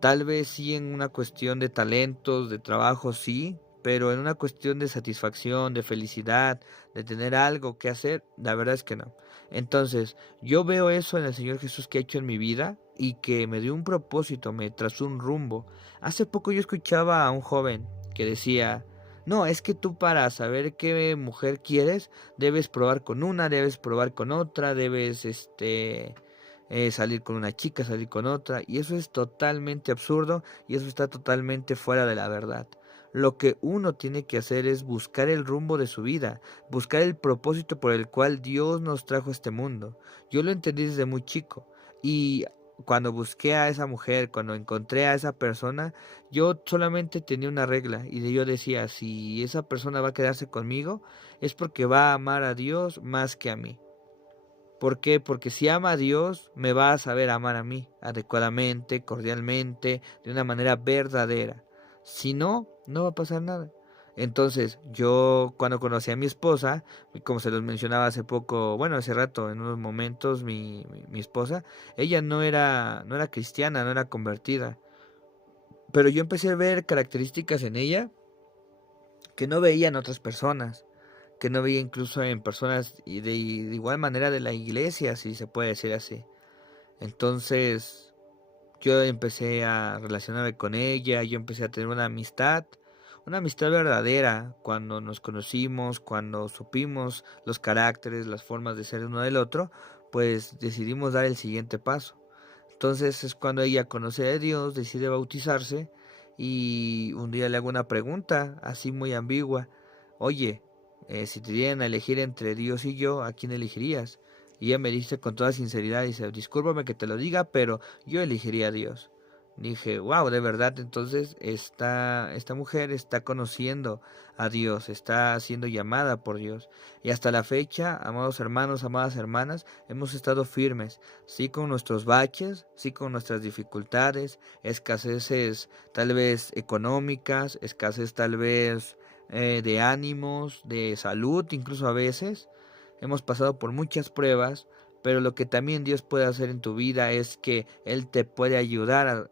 Tal vez sí en una cuestión de talentos, de trabajo, sí, pero en una cuestión de satisfacción, de felicidad, de tener algo que hacer, la verdad es que no. Entonces, yo veo eso en el Señor Jesús que ha hecho en mi vida y que me dio un propósito, me trazó un rumbo. Hace poco yo escuchaba a un joven que decía, no, es que tú para saber qué mujer quieres, debes probar con una, debes probar con otra, debes, salir con una chica, salir con otra, y eso es totalmente absurdo y eso está totalmente fuera de la verdad. Lo que uno tiene que hacer es buscar el rumbo de su vida, buscar el propósito por el cual Dios nos trajo a este mundo. Yo lo entendí desde muy chico y cuando busqué a esa mujer, cuando encontré a esa persona, yo solamente tenía una regla y yo decía, si esa persona va a quedarse conmigo, es porque va a amar a Dios más que a mí. ¿Por qué? Porque si ama a Dios, me va a saber amar a mí, adecuadamente, cordialmente, de una manera verdadera. Si no, no va a pasar nada. Entonces, yo cuando conocí a mi esposa, como se los mencionaba hace poco, bueno, hace rato, en unos momentos, mi esposa, ella no era cristiana, no era convertida. Pero yo empecé a ver características en ella que no veía en otras personas, que no veía incluso en personas y de igual manera de la iglesia, si se puede decir así. Entonces yo empecé a relacionarme con ella, yo empecé a tener una amistad verdadera cuando nos conocimos, cuando supimos los caracteres, las formas de ser uno del otro, pues decidimos dar el siguiente paso. Entonces es cuando ella conoce a Dios, decide bautizarse y un día le hago una pregunta así muy ambigua. Oye, si te dieran a elegir entre Dios y yo, ¿a quién elegirías? Y ella me dice con toda sinceridad, dice, discúlpame que te lo diga, pero yo elegiría a Dios. Dije, wow, de verdad, entonces esta mujer está conociendo a Dios, está siendo llamada por Dios. Y hasta la fecha, amados hermanos, amadas hermanas, hemos estado firmes, sí con nuestros baches, sí con nuestras dificultades, escaseces tal vez económicas, escasez tal vez de ánimos, de salud, incluso a veces. Hemos pasado por muchas pruebas, pero lo que también Dios puede hacer en tu vida es que Él te puede ayudar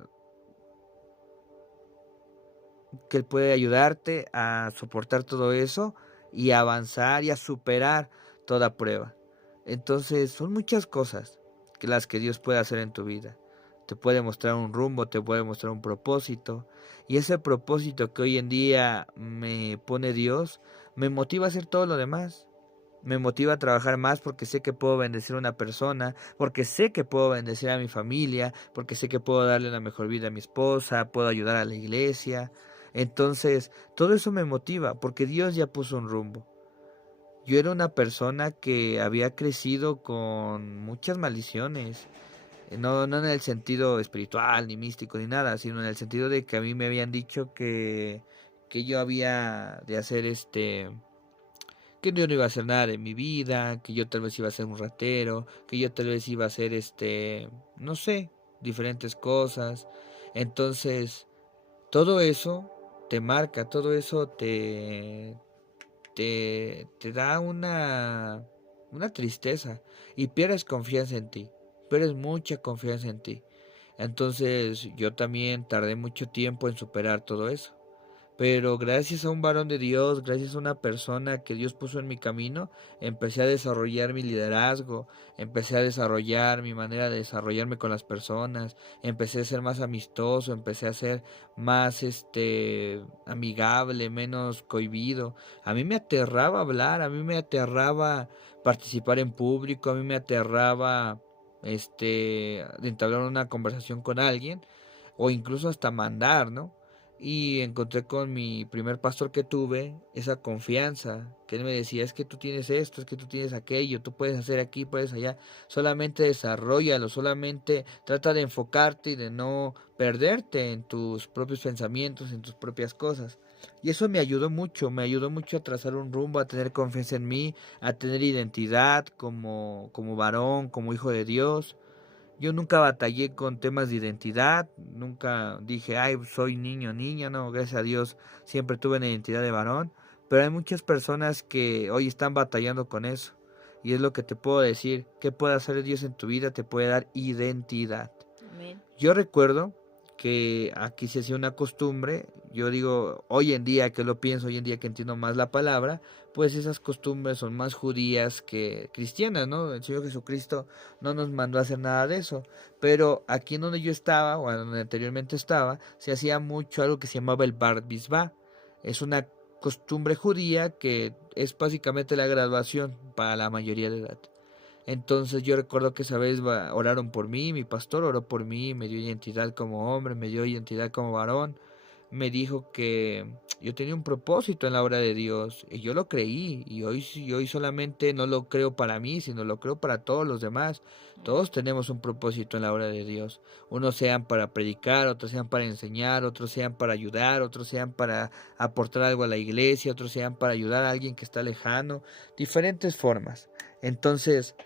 que Él puede ayudarte a soportar todo eso y a avanzar y a superar toda prueba. Entonces son muchas cosas que las que Dios puede hacer en tu vida. Te puede mostrar un rumbo, te puede mostrar un propósito. Y ese propósito que hoy en día me pone Dios, me motiva a hacer todo lo demás. Me motiva a trabajar más porque sé que puedo bendecir a una persona, porque sé que puedo bendecir a mi familia, porque sé que puedo darle una mejor vida a mi esposa, puedo ayudar a la iglesia. Entonces, todo eso me motiva porque Dios ya puso un rumbo. Yo era una persona que había crecido con muchas maldiciones, no en el sentido espiritual, ni místico, ni nada, sino en el sentido de que a mí me habían dicho que yo había de hacer que yo no iba a hacer nada en mi vida, que yo tal vez iba a ser un ratero, que yo tal vez iba a hacer no sé, diferentes cosas. Entonces, todo eso te marca, todo eso te da una tristeza y pierdes confianza en ti, pierdes mucha confianza en ti. Entonces yo también tardé mucho tiempo en superar todo eso. pero gracias a un varón de Dios, gracias a una persona que Dios puso en mi camino, empecé a desarrollar mi liderazgo, empecé a desarrollar mi manera de desarrollarme con las personas, empecé a ser más amistoso, empecé a ser más amigable, menos cohibido. A mí me aterraba hablar, a mí me aterraba participar en público, a mí me aterraba de entablar una conversación con alguien o incluso hasta mandar, ¿no? Y encontré con mi primer pastor que tuve esa confianza, que él me decía, es que tú tienes esto, es que tú tienes aquello, tú puedes hacer aquí, puedes allá, solamente desarrollalo, solamente trata de enfocarte y de no perderte en tus propios pensamientos, en tus propias cosas. Y eso me ayudó mucho a trazar un rumbo, a tener confianza en mí, a tener identidad como varón, como hijo de Dios. Yo nunca batallé con temas de identidad, nunca dije, ay, soy niño, niña, no, gracias a Dios siempre tuve una identidad de varón, pero hay muchas personas que hoy están batallando con eso. Y es lo que te puedo decir, ¿qué puede hacer Dios en tu vida? Te puede dar identidad. Amén. Yo recuerdo que aquí se hacía una costumbre, yo digo, hoy en día que lo pienso, hoy en día que entiendo más la palabra, pues esas costumbres son más judías que cristianas, ¿no? El Señor Jesucristo no nos mandó a hacer nada de eso, pero aquí en donde yo estaba, o donde anteriormente estaba, se hacía mucho algo que se llamaba el Bar Mitzvah. Es una costumbre judía que es básicamente la graduación para la mayoría de edad. Entonces yo recuerdo que esa vez oraron por mí, mi pastor oró por mí, me dio identidad como hombre, me dio identidad como varón, me dijo que yo tenía un propósito en la obra de Dios y yo lo creí y hoy solamente no lo creo para mí, sino lo creo para todos los demás. Todos tenemos un propósito en la obra de Dios. Unos sean para predicar, otros sean para enseñar, otros sean para ayudar, otros sean para aportar algo a la iglesia, otros sean para ayudar a alguien que está lejano, diferentes formas. Entonces,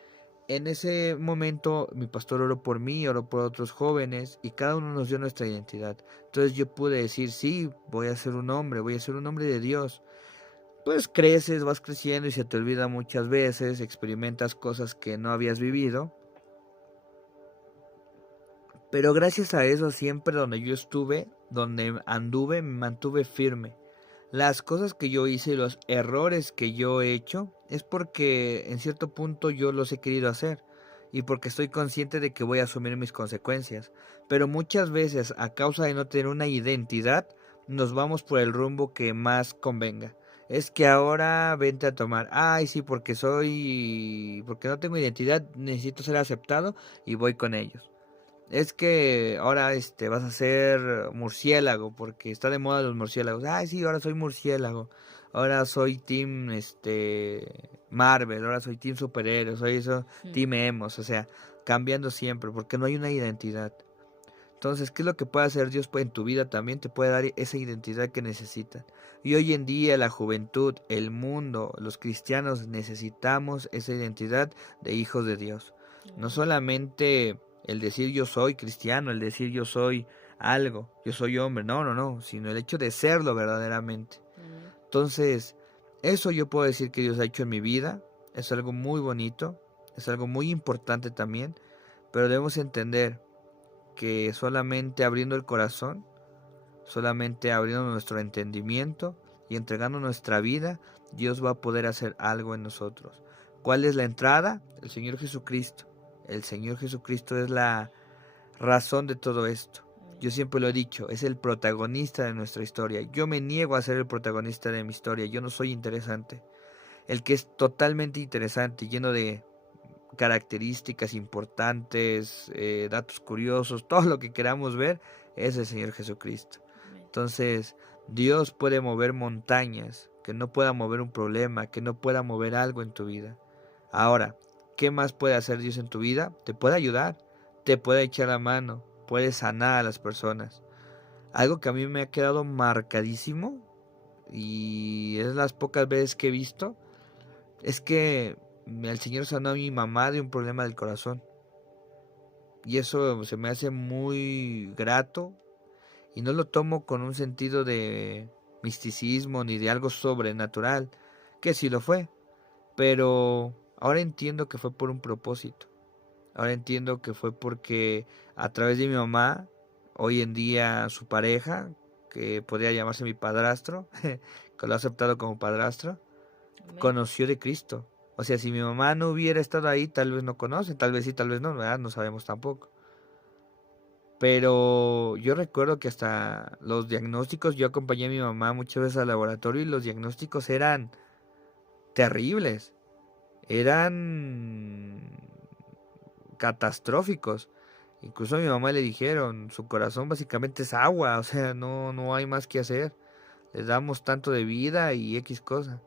en ese momento mi pastor oró por mí, oró por otros jóvenes y cada uno nos dio nuestra identidad. Entonces yo pude decir, sí, voy a ser un hombre, voy a ser un hombre de Dios. Pues creces, vas creciendo y se te olvida muchas veces, experimentas cosas que no habías vivido. Pero gracias a eso siempre donde yo estuve, donde anduve, me mantuve firme. Las cosas que yo hice y los errores que yo he hecho es porque en cierto punto yo los he querido hacer y porque estoy consciente de que voy a asumir mis consecuencias. Pero muchas veces a causa de no tener una identidad nos vamos por el rumbo que más convenga. Es que ahora vente a tomar. Ay, sí, porque no tengo identidad, necesito ser aceptado y voy con ellos. Es que ahora vas a ser murciélago porque está de moda los murciélagos. Ay, sí, ahora soy murciélago. Ahora soy team Marvel, ahora soy team superhéroes, soy eso, team emos, o sea, cambiando siempre porque no hay una identidad. Entonces, ¿qué es lo que puede hacer Dios en tu vida? También te puede dar esa identidad que necesitas. Y hoy en día la juventud, el mundo, los cristianos necesitamos esa identidad de hijos de Dios. No solamente el decir yo soy cristiano, el decir yo soy algo, yo soy hombre, no, sino el hecho de serlo verdaderamente. Entonces, eso yo puedo decir que Dios ha hecho en mi vida, es algo muy bonito, es algo muy importante también, pero debemos entender que solamente abriendo el corazón, solamente abriendo nuestro entendimiento y entregando nuestra vida, Dios va a poder hacer algo en nosotros. ¿Cuál es la entrada? El Señor Jesucristo. El Señor Jesucristo es la razón de todo esto. Yo siempre lo he dicho, es el protagonista de nuestra historia. Yo me niego a ser el protagonista de mi historia, yo no soy interesante. El que es totalmente interesante, lleno de características importantes, datos curiosos, todo lo que queramos ver es el Señor Jesucristo. Entonces, Dios puede mover montañas, que no pueda mover un problema, que no pueda mover algo en tu vida. Ahora, ¿qué más puede hacer Dios en tu vida? Te puede ayudar, te puede echar la mano, puede sanar a las personas. Algo que a mí me ha quedado marcadísimo y es las pocas veces que he visto, es que el Señor sanó a mi mamá de un problema del corazón. Y eso se me hace muy grato y no lo tomo con un sentido de misticismo ni de algo sobrenatural, que sí lo fue, pero ahora entiendo que fue por un propósito. Ahora entiendo que fue porque a través de mi mamá, hoy en día su pareja, que podría llamarse mi padrastro, que lo ha aceptado como padrastro, Amén. conoció de Cristo. O sea, si mi mamá no hubiera estado ahí, tal vez no conoce, tal vez sí, tal vez no, ¿verdad? No sabemos tampoco. Pero yo recuerdo que hasta los diagnósticos, yo acompañé a mi mamá muchas veces al laboratorio y los diagnósticos eran terribles, eran catastróficos. Incluso a mi mamá le dijeron, su corazón básicamente es agua, o sea, no hay más que hacer. Le damos tanto de vida y X cosa.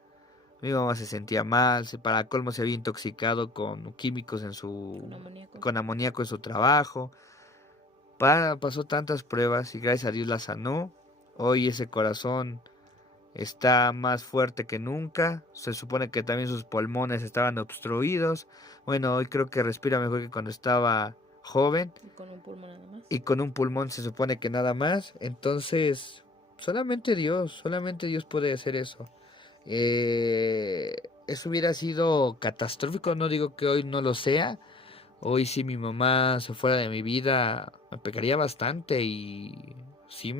Mi mamá se sentía mal, para colmo se había intoxicado con químicos en Con amoníaco. con amoníaco en su trabajo. Pasó tantas pruebas y gracias a Dios la sanó. Hoy ese corazón está más fuerte que nunca. Se supone que también sus pulmones estaban obstruidos. Bueno, hoy creo que respira mejor que cuando estaba joven. Y con un pulmón nada más. Y con un pulmón se supone que nada más. Entonces, solamente Dios puede hacer eso. Eso hubiera sido catastrófico, no digo que hoy no lo sea. Hoy si mi mamá se fuera de mi vida, me pegaría bastante y sí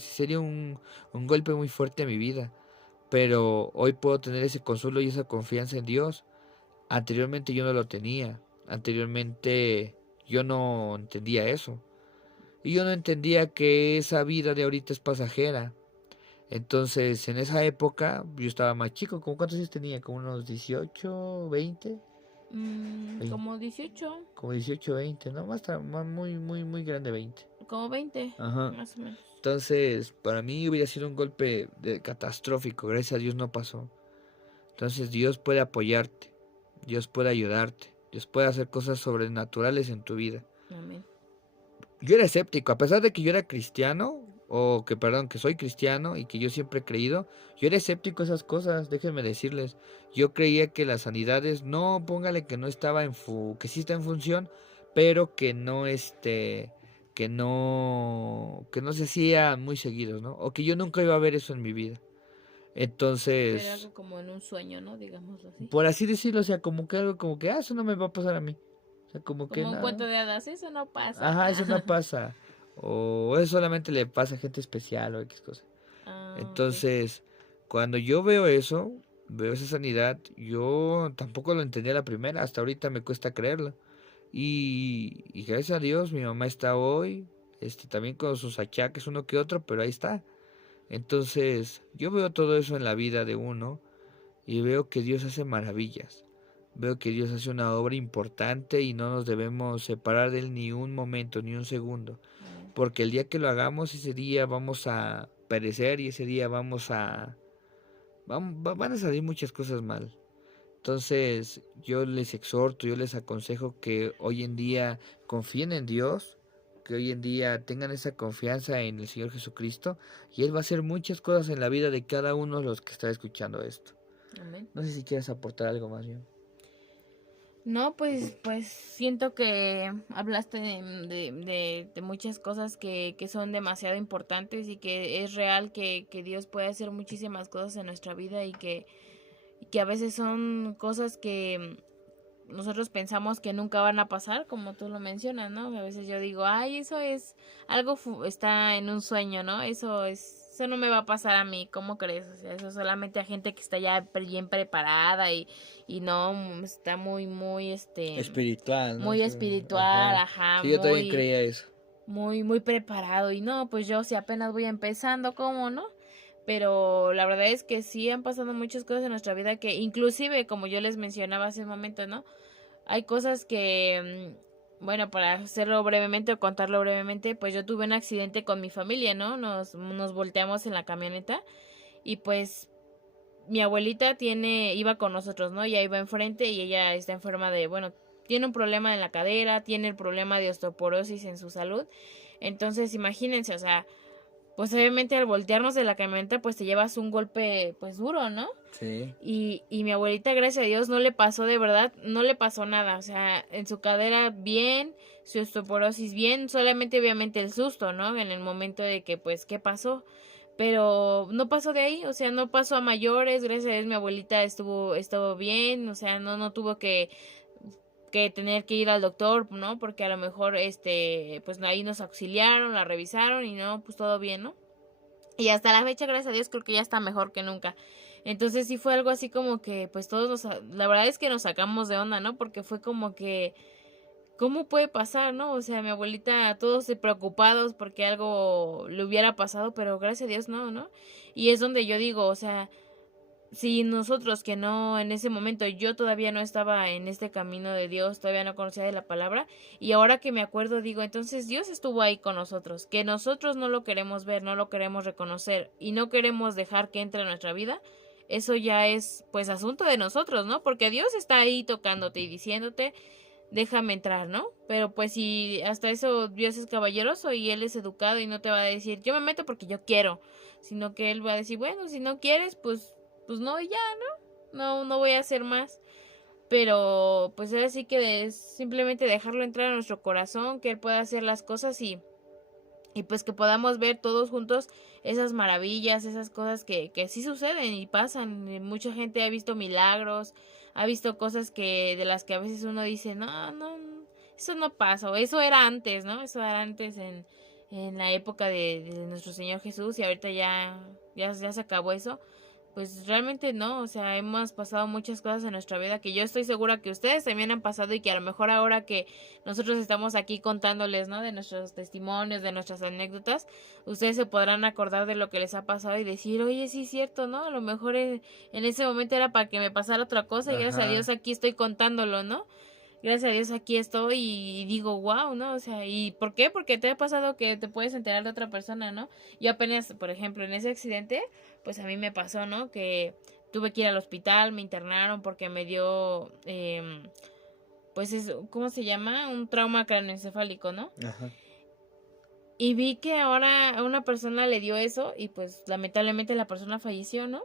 sería un golpe muy fuerte a mi vida. Pero hoy puedo tener ese consuelo y esa confianza en Dios. Anteriormente yo no lo tenía. Anteriormente yo no entendía eso. Y yo no entendía que esa vida de ahorita es pasajera. Entonces, en esa época, yo estaba más chico. ¿Cómo cuántos años tenía? ¿Como unos 18, 20? Como 18, Como 18, 20, ¿no? Más muy grande, 20. como 20, Ajá. más o menos. Entonces, para mí hubiera sido un golpe catastrófico. Gracias a Dios no pasó. Entonces, Dios puede apoyarte. Dios puede ayudarte. Dios puede hacer cosas sobrenaturales en tu vida. Amén. Yo era escéptico, a pesar de que yo era cristiano, que soy cristiano y que yo siempre he creído, yo era escéptico a esas cosas, déjenme decirles. Yo creía que las sanidades, no, póngale que no estaba que sí está en función, pero que no que no se hacía muy seguidos, ¿no? O que yo nunca iba a ver eso en mi vida. Era Entonces, algo como en un sueño, ¿no? Digámoslo así. por así decirlo, o sea, como que algo como que, eso no me va a pasar a mí. O sea, como que Como un nada. cuento de hadas, eso no pasa. Ajá, eso no pasa. O eso solamente le pasa a gente especial o X cosa. Ah, ok. Entonces, cuando yo veo eso, veo esa sanidad, yo tampoco lo entendí a la primera, hasta ahorita me cuesta creerlo. Y gracias a Dios, mi mamá está hoy, también con sus achaques uno que otro, pero ahí está. Entonces, yo veo todo eso en la vida de uno y veo que Dios hace maravillas. Veo que Dios hace una obra importante y no nos debemos separar de Él ni un momento, ni un segundo. Amén. Porque el día que lo hagamos, ese día vamos a perecer y ese día van a salir muchas cosas mal. Entonces yo les exhorto, yo les aconsejo que hoy en día confíen en Dios, que hoy en día tengan esa confianza en el Señor Jesucristo y Él va a hacer muchas cosas en la vida de cada uno de los que está escuchando esto. Amén. No sé si quieres aportar algo más bien. No, pues siento que hablaste de muchas cosas que son demasiado importantes y que es real que Dios puede hacer muchísimas cosas en nuestra vida y que a veces son cosas que nosotros pensamos que nunca van a pasar, como tú lo mencionas, ¿no? A veces yo digo, ay, eso es algo, está en un sueño, ¿no? Eso no me va a pasar a mí, ¿cómo crees? O sea, eso solamente a gente que está ya bien preparada y no está muy, Espiritual, ¿no? muy espiritual, ajá, Sí, yo también creía eso. muy preparado. Y no, pues yo si apenas voy empezando, ¿cómo no? Pero la verdad es que sí han pasado muchas cosas en nuestra vida que inclusive, como yo les mencionaba hace un momento, ¿no? Hay cosas que, bueno, para hacerlo brevemente o contarlo brevemente, pues yo tuve un accidente con mi familia, ¿no? Nos volteamos en la camioneta y pues mi abuelita iba con nosotros, ¿no? Ella iba enfrente y ella está enferma bueno, tiene un problema en la cadera, tiene el problema de osteoporosis en su salud. Entonces, imagínense, o sea, pues obviamente al voltearnos de la camioneta, pues te llevas un golpe, pues duro, ¿no? Sí. Y mi abuelita, gracias a Dios, no le pasó de verdad, no le pasó nada, o sea, en su cadera bien, su osteoporosis bien, solamente obviamente el susto, ¿no? En el momento de que, pues, ¿qué pasó? Pero no pasó de ahí, o sea, no pasó a mayores, gracias a Dios mi abuelita estuvo bien, o sea, no tuvo que tener que ir al doctor, ¿no? Porque a lo mejor, pues ahí nos auxiliaron, la revisaron y no, pues todo bien, ¿no? Y hasta la fecha, gracias a Dios, creo que ya está mejor que nunca. Entonces sí fue algo así como que, pues todos la verdad es que nos sacamos de onda, ¿no? Porque fue como que, ¿cómo puede pasar, no? O sea, mi abuelita, todos preocupados porque algo le hubiera pasado, pero gracias a Dios no, ¿no? Y es donde yo digo, o sea, si nosotros que no, en ese momento yo todavía no estaba en este camino de Dios, todavía no conocía de la palabra, y ahora que me acuerdo digo, entonces Dios estuvo ahí con nosotros, que nosotros no lo queremos ver, no lo queremos reconocer y no queremos dejar que entre en nuestra vida, eso ya es pues asunto de nosotros, ¿no? Porque Dios está ahí tocándote y diciéndote, déjame entrar, ¿no? Pero pues si hasta eso Dios es caballeroso y Él es educado y no te va a decir, yo me meto porque yo quiero, sino que Él va a decir, bueno, si no quieres, pues no, y ya, ¿no? No voy a hacer más. Pero pues ahora sí que es simplemente dejarlo entrar a nuestro corazón, que Él pueda hacer las cosas y pues que podamos ver todos juntos esas maravillas, esas cosas que sí suceden y pasan. Y mucha gente ha visto milagros, ha visto cosas que de las que a veces uno dice, no, eso no pasa, o eso era antes, ¿no? Eso era antes en la época de nuestro Señor Jesús y ahorita ya se acabó eso. Pues realmente no, o sea, hemos pasado muchas cosas en nuestra vida que yo estoy segura que ustedes también han pasado y que a lo mejor ahora que nosotros estamos aquí contándoles, ¿no? De nuestros testimonios, de nuestras anécdotas, ustedes se podrán acordar de lo que les ha pasado y decir, oye, sí es cierto, ¿no? A lo mejor en ese momento era para que me pasara otra cosa y gracias a Ajá. Dios aquí estoy contándolo, ¿no? Gracias a Dios aquí estoy y digo, wow, ¿no? O sea, ¿y por qué? Porque te ha pasado que te puedes enterar de otra persona, ¿no? Yo apenas, por ejemplo, en ese accidente, pues a mí me pasó, ¿no? Que tuve que ir al hospital, me internaron porque me dio, pues, ¿cómo se llama? Un trauma craneoencefálico, ¿no? Ajá. Y vi que ahora a una persona le dio eso y pues lamentablemente la persona falleció, ¿no?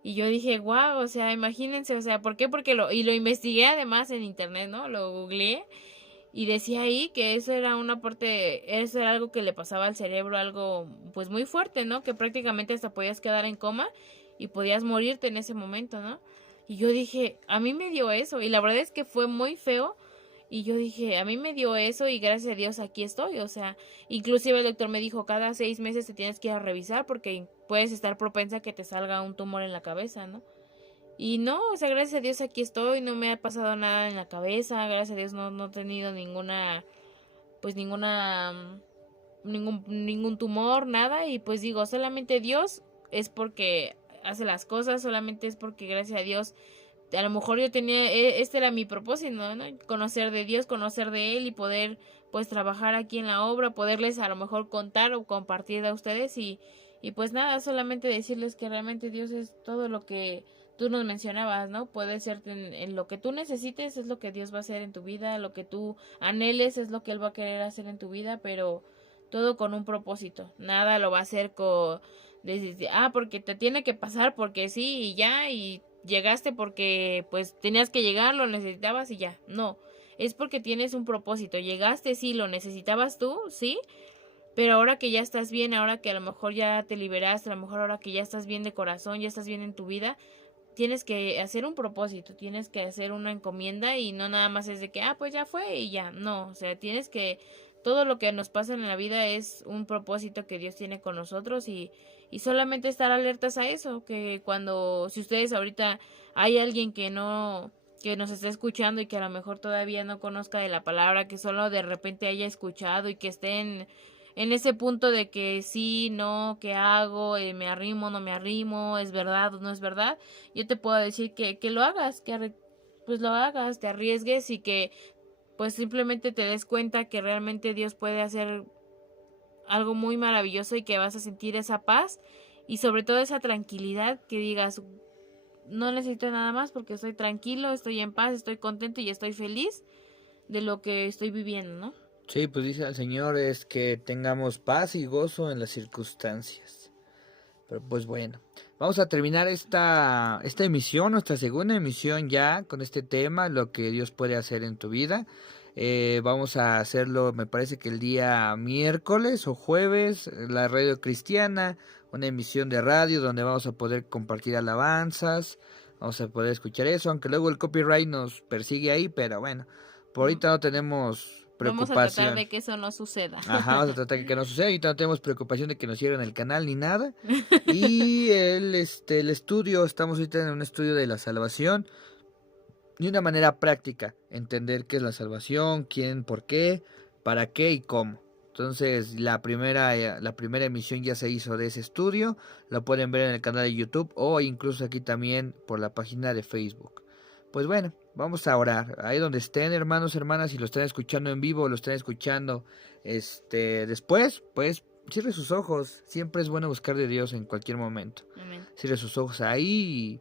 Y yo dije, wow, o sea, imagínense, o sea, ¿por qué? Porque lo investigué además en internet, ¿no? Lo googleé y decía ahí que eso era un aporte, eso era algo que le pasaba al cerebro, algo pues muy fuerte, ¿no? Que prácticamente hasta podías quedar en coma y podías morirte en ese momento, ¿no? Y yo dije, a mí me dio eso y la verdad es que fue muy feo y yo dije, a mí me dio eso y gracias a Dios aquí estoy, o sea, inclusive el doctor me dijo, cada 6 meses te tienes que ir a revisar porque puedes estar propensa a que te salga un tumor en la cabeza, ¿no? Y no, o sea, gracias a Dios aquí estoy, no me ha pasado nada en la cabeza, gracias a Dios no he tenido pues ningún tumor, nada, y pues digo, solamente Dios es porque hace las cosas, solamente es porque gracias a Dios, a lo mejor yo tenía, este era mi propósito, ¿no? Conocer de Dios, conocer de Él y poder pues trabajar aquí en la obra, poderles a lo mejor contar o compartir a ustedes y pues nada, solamente decirles que realmente Dios es todo lo que tú nos mencionabas, ¿no? Puede ser en lo que tú necesites, es lo que Dios va a hacer en tu vida, lo que tú anheles es lo que Él va a querer hacer en tu vida, pero todo con un propósito, nada lo va a hacer porque te tiene que pasar, porque sí, y ya, y llegaste porque pues tenías que llegar, lo necesitabas y ya, no, es porque tienes un propósito, llegaste, sí, lo necesitabas tú, sí, pero ahora que ya estás bien, ahora que a lo mejor ya te liberaste, a lo mejor ahora que ya estás bien de corazón, ya estás bien en tu vida, tienes que hacer un propósito, tienes que hacer una encomienda y no nada más es de que, pues ya fue y ya, no, o sea, tienes que, todo lo que nos pasa en la vida es un propósito que Dios tiene con nosotros y solamente estar alertas a eso, que cuando, si ustedes ahorita hay alguien que no, que nos está escuchando y que a lo mejor todavía no conozca de la palabra, que solo de repente haya escuchado y que esté en ese punto de que sí, no, ¿qué hago? ¿Me arrimo, no me arrimo? ¿Es verdad o no es verdad? Yo te puedo decir que lo hagas, pues lo hagas, te arriesgues y que pues simplemente te des cuenta que realmente Dios puede hacer algo muy maravilloso y que vas a sentir esa paz y sobre todo esa tranquilidad que digas, no necesito nada más porque estoy tranquilo, estoy en paz, estoy contento y estoy feliz de lo que estoy viviendo, ¿no? Sí, pues dice el Señor es que tengamos paz y gozo en las circunstancias. Pero pues bueno, vamos a terminar esta emisión, nuestra segunda emisión ya con este tema, lo que Dios puede hacer en tu vida. Vamos a hacerlo, me parece que el día miércoles o jueves, la radio cristiana, una emisión de radio donde vamos a poder compartir alabanzas, vamos a poder escuchar eso, aunque luego el copyright nos persigue ahí, pero bueno, por ahorita no tenemos Vamos a tratar preocupación. de que eso no suceda. Ajá, vamos a tratar de que no suceda y no tenemos preocupación de que nos cierren el canal ni nada. Y el estudio, estamos ahorita en un estudio de la salvación. De una manera práctica, entender qué es la salvación, quién, por qué, para qué y cómo. Entonces, la primera emisión ya se hizo de ese estudio, lo pueden ver en el canal de YouTube o incluso aquí también por la página de Facebook. Pues bueno, vamos a orar. Ahí donde estén, hermanos, hermanas, si lo están escuchando en vivo o lo están escuchando después, pues cierre sus ojos. Siempre es bueno buscar de Dios en cualquier momento. Amén. Cierre sus ojos ahí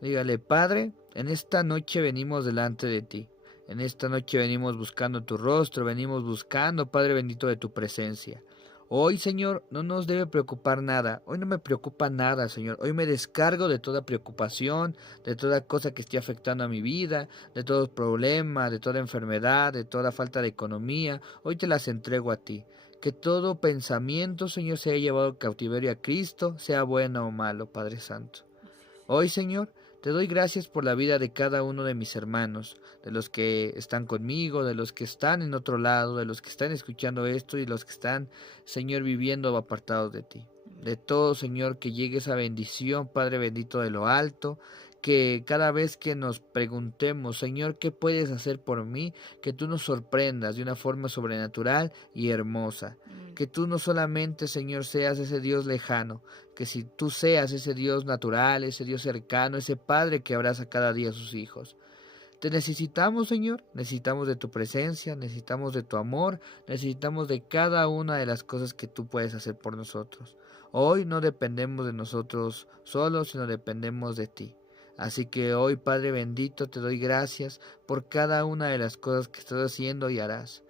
y dígale: Padre, en esta noche venimos delante de ti. En esta noche venimos buscando tu rostro, venimos buscando, Padre bendito, de tu presencia. Hoy, Señor, no nos debe preocupar nada. Hoy no me preocupa nada, Señor. Hoy me descargo de toda preocupación, de toda cosa que esté afectando a mi vida, de todo problema, de toda enfermedad, de toda falta de economía. Hoy te las entrego a ti. Que todo pensamiento, Señor, sea llevado cautiverio a Cristo, sea bueno o malo, Padre Santo. Hoy, Señor, te doy gracias por la vida de cada uno de mis hermanos, de los que están conmigo, de los que están en otro lado, de los que están escuchando esto y los que están, Señor, viviendo apartados de ti. De todo, Señor, que llegue esa bendición, Padre bendito, de lo alto, que cada vez que nos preguntemos, Señor, ¿qué puedes hacer por mí? Que tú nos sorprendas de una forma sobrenatural y hermosa. Que tú no solamente, Señor, seas ese Dios lejano, que si tú seas ese Dios natural, ese Dios cercano, ese Padre que abraza cada día a sus hijos. Te necesitamos, Señor, necesitamos de tu presencia, necesitamos de tu amor, necesitamos de cada una de las cosas que tú puedes hacer por nosotros. Hoy no dependemos de nosotros solos, sino dependemos de ti. Así que hoy, Padre bendito, te doy gracias por cada una de las cosas que estás haciendo y harás.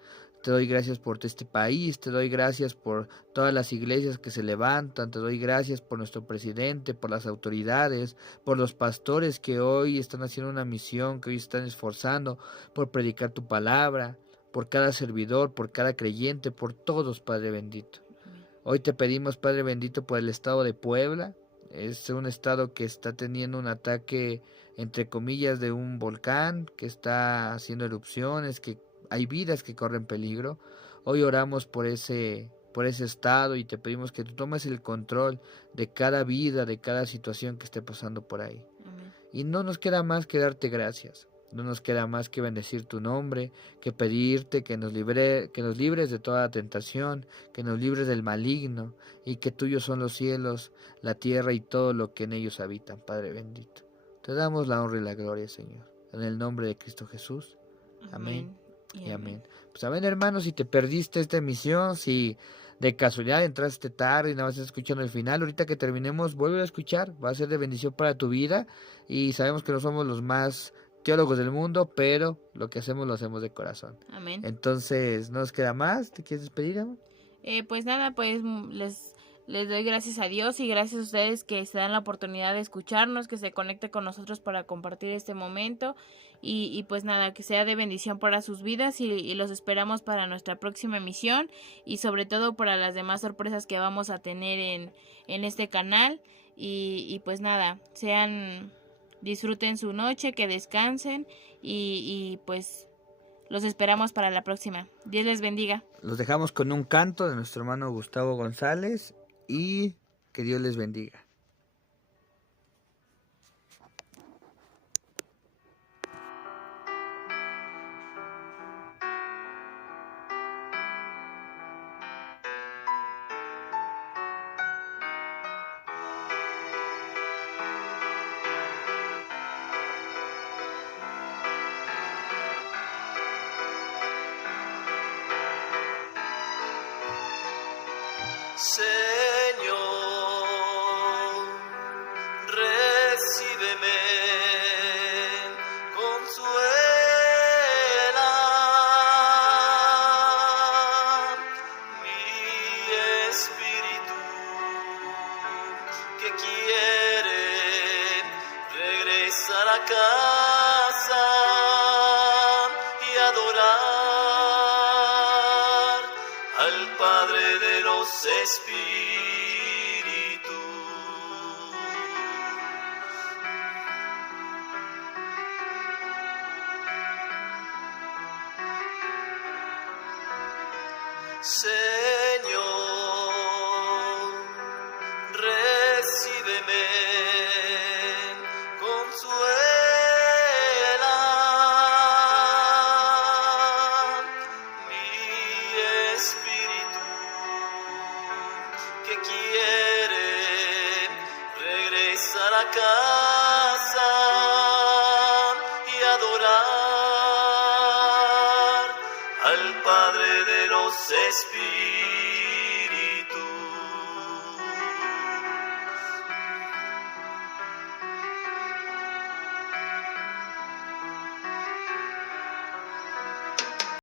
Te doy gracias por este país, te doy gracias por todas las iglesias que se levantan, te doy gracias por nuestro presidente, por las autoridades, por los pastores que hoy están haciendo una misión, que hoy están esforzando por predicar tu palabra, por cada servidor, por cada creyente, por todos, Padre bendito. Hoy te pedimos, Padre bendito, por el estado de Puebla. Es un estado que está teniendo un ataque, entre comillas, de un volcán, que está haciendo erupciones, que hay vidas que corren peligro. Hoy oramos por ese estado y te pedimos que tú tomes el control de cada vida, de cada situación que esté pasando por ahí. Amén. Y no nos queda más que darte gracias. No nos queda más que bendecir tu nombre, que pedirte que nos libres de toda tentación, que nos libres del maligno, y que tuyos son los cielos, la tierra y todo lo que en ellos habitan, Padre bendito. Te damos la honra y la gloria, Señor. En el nombre de Cristo Jesús. Amén y amén. Pues amén, hermanos, si te perdiste esta emisión, si de casualidad entraste tarde y nada más estás escuchando el final, ahorita que terminemos, vuelve a escuchar, va a ser de bendición para tu vida. Y sabemos que no somos los más teólogos del mundo, pero lo que hacemos lo hacemos de corazón. Amén. Entonces, no nos queda más. ¿Te quieres despedir, amor? Pues nada, pues les doy gracias a Dios y gracias a ustedes que se dan la oportunidad de escucharnos, que se conecte con nosotros para compartir este momento y pues nada, que sea de bendición para sus vidas y los esperamos para nuestra próxima emisión y sobre todo para las demás sorpresas que vamos a tener en este canal y pues nada, disfruten su noche, que descansen y pues los esperamos para la próxima. Dios les bendiga. Los dejamos con un canto de nuestro hermano Gustavo González y que Dios les bendiga. Señor, recíbeme, consuela mi espíritu que quiere regresar a casa y adorar al Padre de los Espíritus. Señor, recíbeme, consuela mi espíritu que quiere regresar a casa y adorar al Padre de los Espíritus.